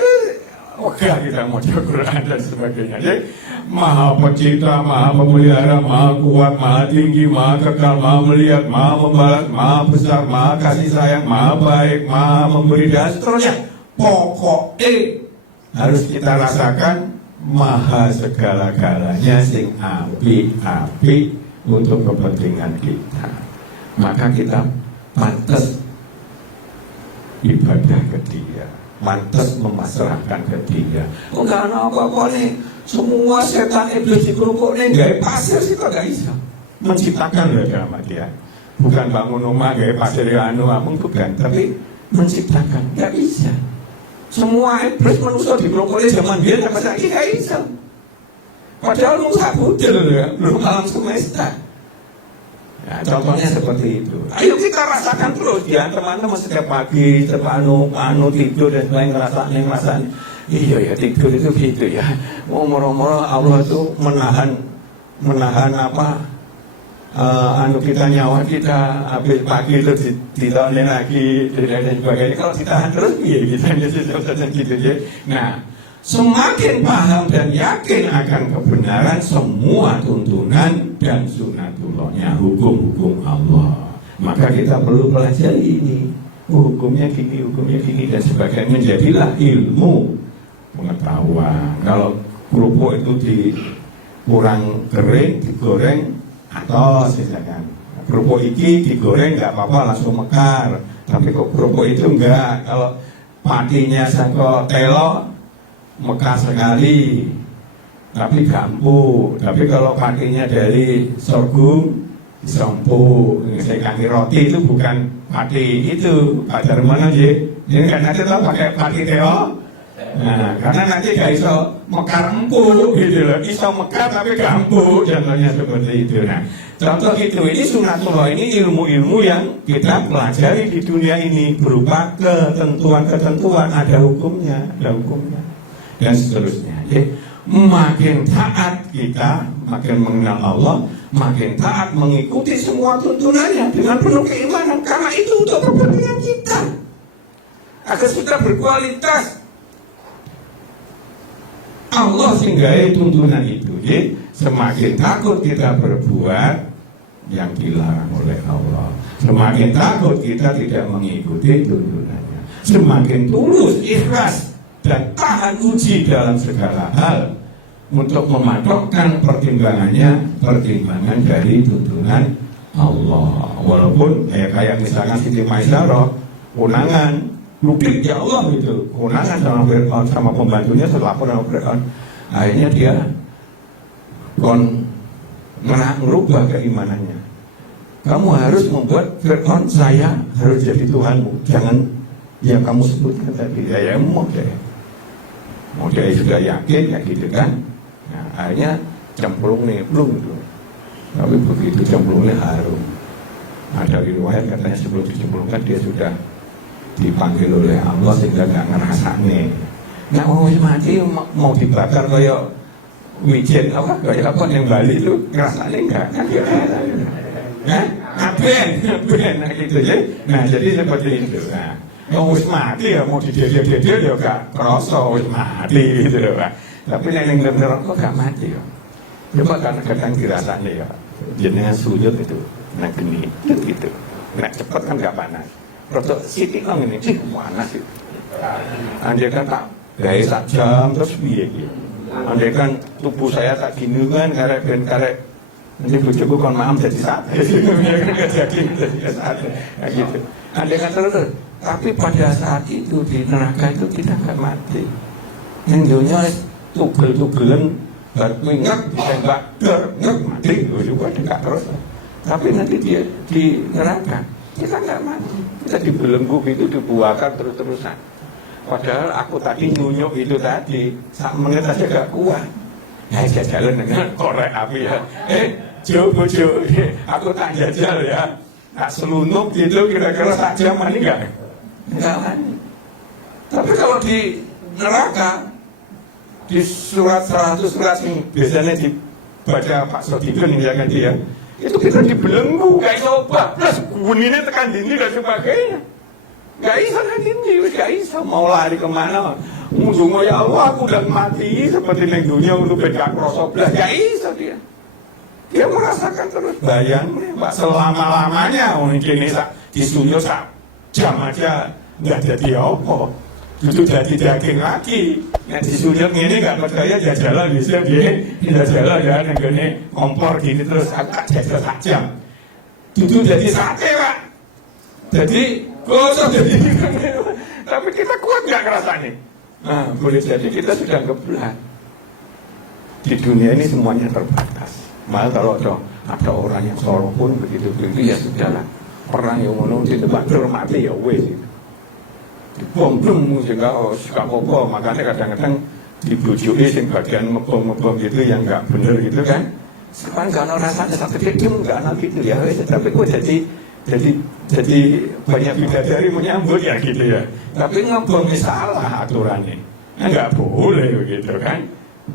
Wah, kita mau jauh Quran dan sebagainya. Jadi maha pencipta, maha pemelihara, maha kuat, maha tinggi, maha kekal, maha melihat, maha membalas, maha besar, maha kasih sayang, maha baik, maha memberi, dan seterusnya. Pokoknya harus kita rasakan maha segala-galanya, sing api-api untuk kepentingan kita. Maka kita pantas ibadah ke Dia, pantas memasrahkan ke Dia. Enggak ada apa-apa nih, semua setan iblis di kerupuk nih gaya pasir sih kok gak bisa menciptakan loh dalam dia. Bukan bangun rumah gaya pasir ya bukan, tapi menciptakan gak bisa. Semua iblis manusia di kerupuk zaman dia sampai saat ini gak bisa. Padahal Musa budel ya, belum alam semesta. Nah, contohnya seperti itu. Ayo kita rasakan terus ya teman-teman, setiap pagi, setiap tidur dan sebagainya, ngerasain. Iya ya, tidur itu gitu ya. Moro-moro Allah itu menahan apa kita nyawa kita, habis pagi itu ditahanin lagi dan sebagainya. Kalau ditahan terus iya kita jadi gitu ya. Nah, semakin paham dan yakin akan kebenaran semua tuntunan dan sunatullahnya, hukum-hukum Allah, maka kita perlu pelajari ini. Hukumnya gini dan sebagainya. Jadilah ilmu pengetahuan. Kalau kerupuk itu kurang kering, digoreng atau misalkan kerupuk iki digoreng nggak apa-apa langsung mekar. Tapi kok kerupuk itu enggak, kalau patinya sangko telo mekar sekali, tapi gampu. Tapi kalau pakainya dari sorghum, disompu. Saya kaki roti itu bukan pati itu, pacar mana sih? Jadi kan nanti lo pakai pati teo. Nah, karena nanti gak iso mekar empu gitu loh, iso mekar tapi gampu, contohnya seperti itu. Nah, contoh itu, ini sunatullah, ini ilmu-ilmu yang kita pelajari di dunia ini berupa ketentuan-ketentuan, ada hukumnya, dan seterusnya. Jadi, makin taat kita, makin mengenal Allah, makin taat mengikuti semua tuntunannya dengan penuh keimanan, karena itu untuk kepentingan kita, agar kita berkualitas. Allah sehingga tuntunan itu. Jadi, semakin takut kita berbuat yang dilarang oleh Allah, semakin takut kita tidak mengikuti tuntunannya, semakin tulus, ikhlas dan tahan uji dalam segala hal untuk mematokkan pertimbangan dari tuntunan Allah. Walaupun kayak misalkan Siti Maisaroh unangan lupik ya Allah gitu, unangan sama Fir'aun, sama pembantunya setelah sama Fir'aun, akhirnya dia merubah keimanannya. Kamu harus membuat Fir'aun, saya harus jadi Tuhanmu, jangan yang kamu sebutkan tadi. Ya mau dia sudah yakin ya gitu kan. Nah, akhirnya cemplung nih, belum gitu. Tapi begitu cemplungnya harum. Ada riwayat katanya sebelum dicemplungkan dia sudah dipanggil oleh Allah sehingga nggak ngerasane. Nah, mati mau dibakar kayak wijen apa kayak apa yang Bali itu ngerasane nggak? Kan dia aben nah gitu ya. Nah, jadi seperti itu. Nah, wis mati ya mau didedel-dedel ya gak kerasa wis mati gitu loh Pak. Tapi nek ning neraka gak mati kok. Coba karena kadang dirasane ya. Jenengan sujud itu nang geni gitu. Nek cepet kan gak panas. Rotok sithik nang ngene sih panas itu. Andai kan tak gawe sak jam terus piye iki. Andai kan tubuh saya tak gini kan karek nanti bojoku kon maam jadi sate. Jadi sate. Kayak gitu. Andai kan terus. Tapi pada saat itu di neraka itu kita nggak mati. Yang dunia tugel-tugelan berpingat, ditembak ngek mati juga nggak terus. Tapi nanti dia di neraka kita nggak mati. Kita dibelenggu itu dibuahkan terus-terusan. Padahal aku tadi nyunyuk itu tadi, sak menit aja gak kuat. Ya jalan dengan korek api ya. Bojo, aku tak jajal ya. Tak selunuk gitu kira-kira sak jam ini enggak? Enggak lagi. Tapi kalau di neraka, di surat 100 surat yang biasanya dibaca Pak Sodikin ya kan dia, itu kita dibelenggu, gak iso bablas, bunyinya tekan dinding dan sebagainya. Gak iso nanti, gak iso mau lari kemana. Mungkin ya Allah aku udah mati seperti yang dunia untuk beda krosok belas. Gak iso dia. Dia merasakan terus bayangnya, Pak, selama-lamanya mungkin ini disunyuk sak jam aja nggak jadi apa. Itu jadi daging lagi. Nah disunyuk ini nggak percaya jalan bisa dia tidak jalan ya, negara kompor gini terus agak jajal sak jam. Itu jadi sate Pak. Jadi gosok jadi. Tapi kita kuat nggak ngerasanya? Nah boleh jadi kita sudah ngeblat. Di dunia ini semuanya terbatas. Malah kalau ada orang yang sorong pun begitu ya sudahlah. Perang yang mau ditebak mati ya wes. Dibom-bom sehingga suka apa. Makanya kadang-kadang dibujui sing bagian ngebom-ngebom gitu yang nggak bener gitu kan. Sekarang nggak ada rasanya tapi dia nggak ada gitu ya. Tapi kok jadi banyak bidadari menyambut ya gitu ya. Tapi ngebom salah aturannya. Nggak boleh begitu kan.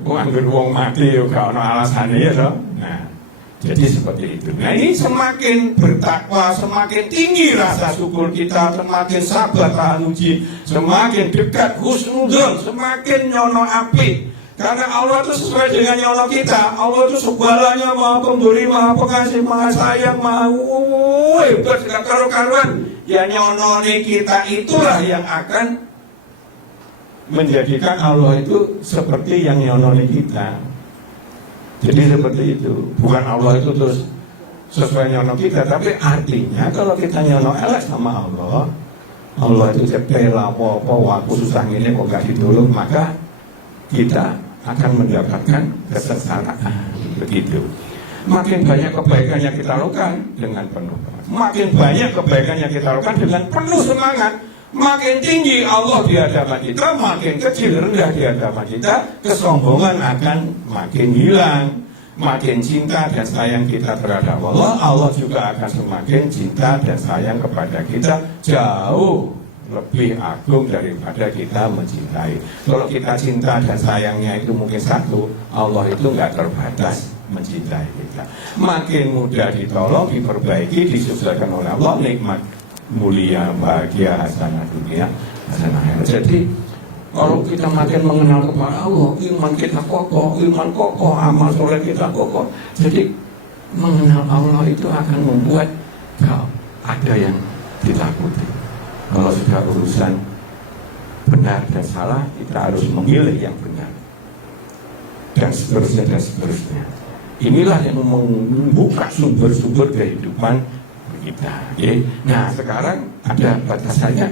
Anggur wong mati gak ono alasane ya toh. Nah, jadi seperti itu. Nah, ini semakin bertakwa, semakin tinggi rasa syukur kita, semakin sabar tahan uji, semakin dekat husnudzon, semakin nyono api. Karena Allah itu sesuai dengan nyono kita. Allah itu segalanya Maha Pemberi, Maha Pengasih, Maha Sayang, Maha hebat segala karuan. Ya nyono kita itulah yang akan menjadikan Allah itu seperti yang nyononi kita. Jadi seperti itu. Bukan Allah itu terus sesuai nyono kita, tapi artinya kalau kita nyono elek sama Allah, Allah itu cepela apa aku susah ini kok gak ditolong, maka kita akan mendapatkan kesesaraan. Begitu. Makin banyak kebaikan yang kita lakukan dengan penuh, makin banyak kebaikan yang kita lakukan dengan penuh semangat. Makin tinggi Allah di hadapan kita, makin kecil rendah di hadapan kita, kesombongan akan makin hilang. Makin cinta dan sayang kita terhadap Allah, Allah juga akan semakin cinta dan sayang kepada kita, jauh lebih agung daripada kita mencintai. Kalau kita cinta dan sayangnya itu mungkin satu, Allah itu nggak terbatas mencintai kita. Makin mudah ditolong, diperbaiki, disuksesan oleh Allah, nikmat mulia, bahagia, hasanah dunia, hasanah akhirat. Jadi kalau kita makin mengenal kepada Allah, iman kita kokoh, amal soleh kita kokoh. Jadi mengenal Allah itu akan membuat ada yang ditakuti. Kalau sudah urusan benar dan salah, kita harus memilih yang benar. Dan seterusnya dan seterusnya. Inilah yang membuka sumber-sumber kehidupan kita. Okay. Nah sekarang ada batasannya.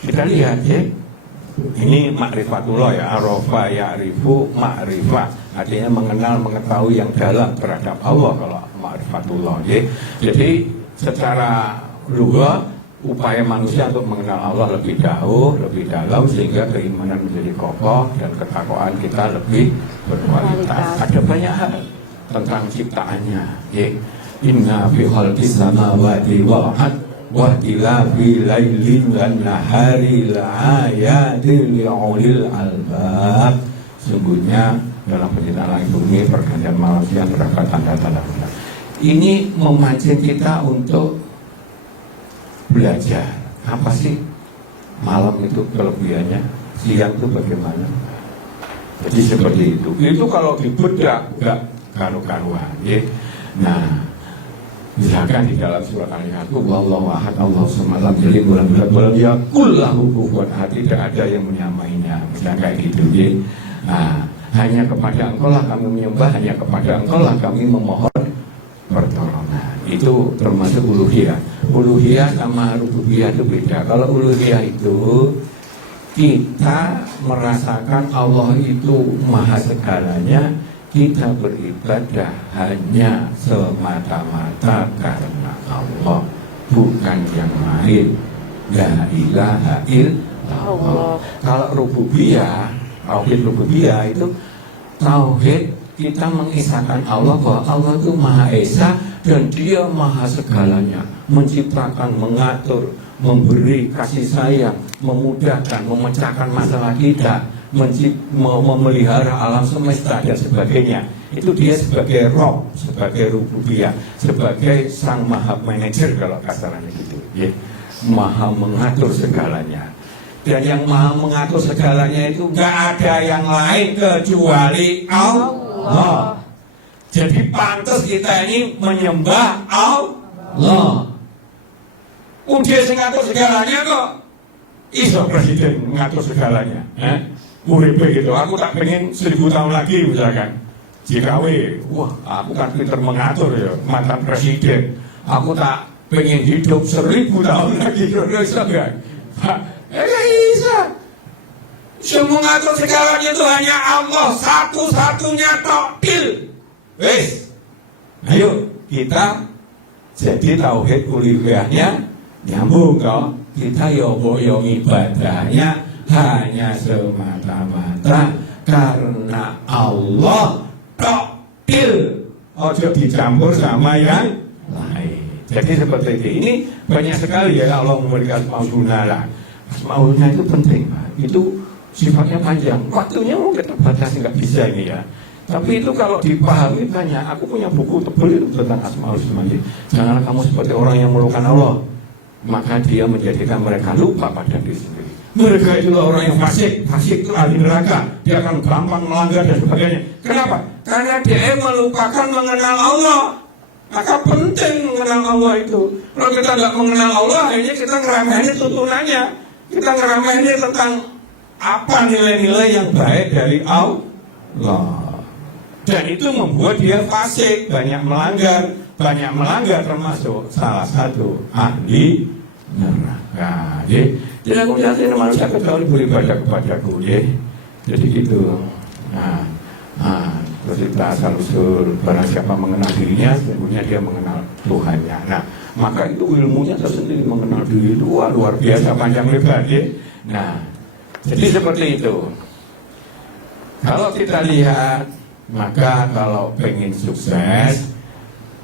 Kita lihat ya. Ini ma'rifatullah ya, arafa ya'rifu ma'rifah. Artinya mengenal, mengetahui yang dalam terhadap Allah kalau ma'rifatullah. Okay. Jadi secara lugah upaya manusia untuk mengenal Allah lebih jauh, lebih dalam sehingga keimanan menjadi kokoh dan ketakwaan kita lebih berkualitas. Ada banyak hal tentang ciptaannya. Okay. Inna fi khalqis samawati wal ardh wa ikhtilafil laili wan nahari laayatin liulil albab. Sungguhnya dalam penciptaan langit bumi, pergantian malam siang terdapat tanda-tanda benar. Ini memancing kita untuk belajar. Apa sih malam itu kelebihannya, siang itu bagaimana? Jadi seperti itu. Itu kalau dibedah enggak karu-karuan, ya. Nah, misalkan di dalam surat Al-Ikhlas, wallahu ahad, Allahu samad, lam yalid walam yulad walam yakul lahu kufuwan ahad, tidak ada yang menyamainya. Misalnya kayak gitu, ya. Nah, hanya kepada Engkau lah kami menyembah, hanya kepada Engkau lah kami memohon pertolongan. Itu termasuk uluhiyah. Uluhiyah sama rububiyah itu beda. Kalau uluhiyah itu kita merasakan Allah itu maha segalanya, kita beribadah hanya semata-mata karena Allah, bukan yang lain. La ilaha illallah. Kalau rububiyah, tauhid rububiyah itu tauhid kita mengisahkan Allah bahwa Allah itu maha esa dan dia maha segalanya, menciptakan, mengatur, memberi kasih sayang, memudahkan, memecahkan masalah kita, memelihara alam semesta dan sebagainya. Itu dia sebagai Rob, sebagai rububiyah, sebagai sang maha manajer kalau kasarannya gitu, ya. Maha mengatur segalanya. Dan yang maha mengatur segalanya itu gak ada yang lain kecuali Allah. Jadi pantas kita ini menyembah Allah. Dia sing ngatur segalanya kok. Iso presiden mengatur segalanya. Uripe gitu. Aku tak pengen 1000 tahun lagi misalkan. JKW, wah aku kan pinter mengatur ya, mantan presiden. Aku tak pengen hidup 1000 tahun lagi. Bisa enggak? Bisa. Semua mengatur segalanya itu hanya Allah, satu-satunya tokil. Wes, ayo kita jadi tauhid uluhiyahnya nyambung toh. Kita yoboyong ibadahnya hanya semata-mata karena Allah tokil. Ojo dicampur sama yang lain. Jadi seperti ini banyak sekali ya Allah memberikan asmaul husna lah. Asmaul husna itu penting, Pak. Itu sifatnya panjang, waktunya mungkin terbatas, nggak bisa ini ya. Tapi itu kalau dipahami banyak. Aku punya buku tebal itu tentang Asmaul Husna. Janganlah kamu seperti orang yang melupakan Allah, maka dia menjadikan mereka lupa pada diri sendiri. Mereka itulah orang yang fasik. Fasik itu ahli neraka. Dia akan gampang melanggar dan sebagainya. Kenapa? Karena dia melupakan mengenal Allah. Maka penting mengenal Allah itu. Kalau kita nggak mengenal Allah, akhirnya kita ngeremehin tuntunannya. Kita ngeremehin tentang apa nilai-nilai yang baik dari Allah. Dan itu membuat dia fasik, banyak melanggar termasuk salah satu ahli neraka. Jadi aku yakin manusia kecuali beribadah kepadaku, jadi gitu. Terus kita asal usul barang siapa mengenal dirinya, sesungguhnya dia mengenal Tuhannya. Nah, maka itu ilmunya tersendiri mengenal diri itu luar biasa panjang lebar, Nah, jadi seperti itu. Kalau kita lihat, maka kalau pengen sukses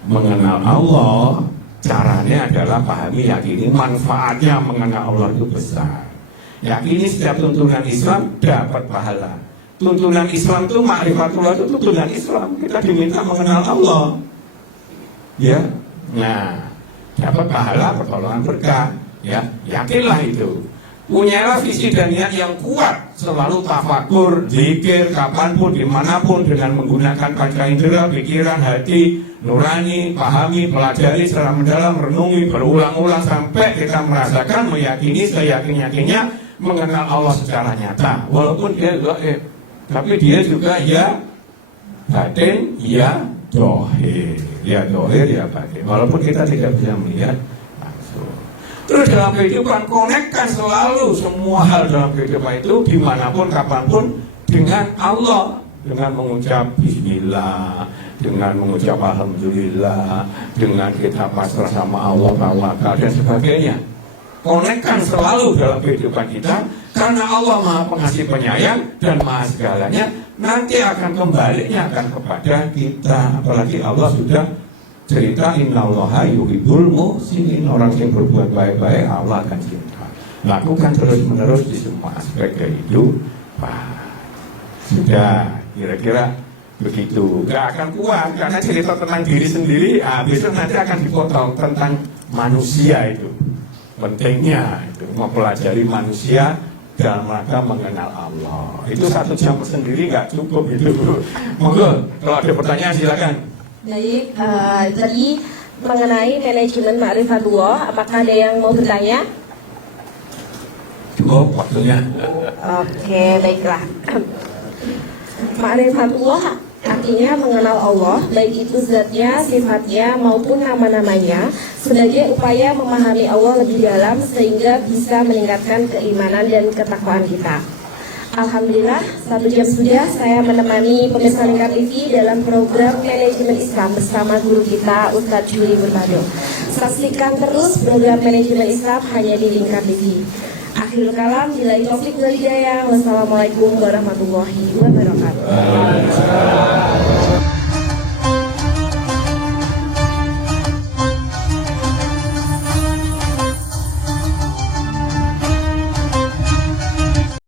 mengenal Allah, caranya adalah pahami, yakini manfaatnya mengenal Allah itu besar. Yakini setiap tuntunan Islam dapat pahala. Tuntunan Islam itu ma'rifatullah, itu tuntunan Islam. Kita diminta mengenal Allah, ya. Nah, dapat pahala, pertolongan berkah, ya. Yakinlah itu. Punyalah visi dan niat yang kuat, selalu tafakur, zikir, kapanpun, dimanapun, dengan menggunakan panca indera, pikiran, hati, nurani, pahami, pelajari secara mendalam, renungi, berulang-ulang sampai kita merasakan, meyakini, seyakin-yakinnya mengenal Allah secara nyata. Walaupun dia gaib, tapi dia juga ya batin, ya dohir, ya batin. Walaupun kita tidak bisa melihat. Terus dalam kehidupan konekkan selalu semua hal dalam kehidupan itu dimanapun kapanpun dengan Allah, dengan mengucap Bismillah, dengan mengucap Alhamdulillah, dengan kita pasrah sama Allah, tawakal dan sebagainya. Konekkan selalu dalam kehidupan kita karena Allah Maha Pengasih Penyayang dan Maha segalanya. Nanti akan kembalinya akan kepada kita. Apalagi Allah sudah cerita innallaha yuhibbul muhsinin, orang yang berbuat baik-baik Allah akan cinta. Lakukan terus-menerus di semua aspek kehidupan. Sudah, kira-kira begitu. Gak akan kuat karena cerita tentang diri sendiri. Besok nanti akan dipotong tentang manusia itu. Pentingnya itu mempelajari manusia dalam rangka mengenal Allah. Itu 1 jam sendiri nggak cukup itu. Monggo, kalau ada pertanyaan silakan. Baik, tadi mengenai manajemen Ma'rifatullah, apakah ada yang mau bertanya? Cukup waktunya. Oke, baiklah. Ma'rifatullah artinya mengenal Allah, baik itu zatnya, sifatnya, maupun nama-namanya, sebagai upaya memahami Allah lebih dalam sehingga bisa meningkatkan keimanan dan ketakwaan kita. Alhamdulillah, 1 jam sudah saya menemani pemirsa Lingkar TV dalam program Manajemen Islam bersama guru kita Ustadz Juli Bermado. Saksikan terus program Manajemen Islam hanya di Lingkar TV. Akhirul kalam, billahi taufik wal hidayah. Wassalamualaikum warahmatullahi wabarakatuh.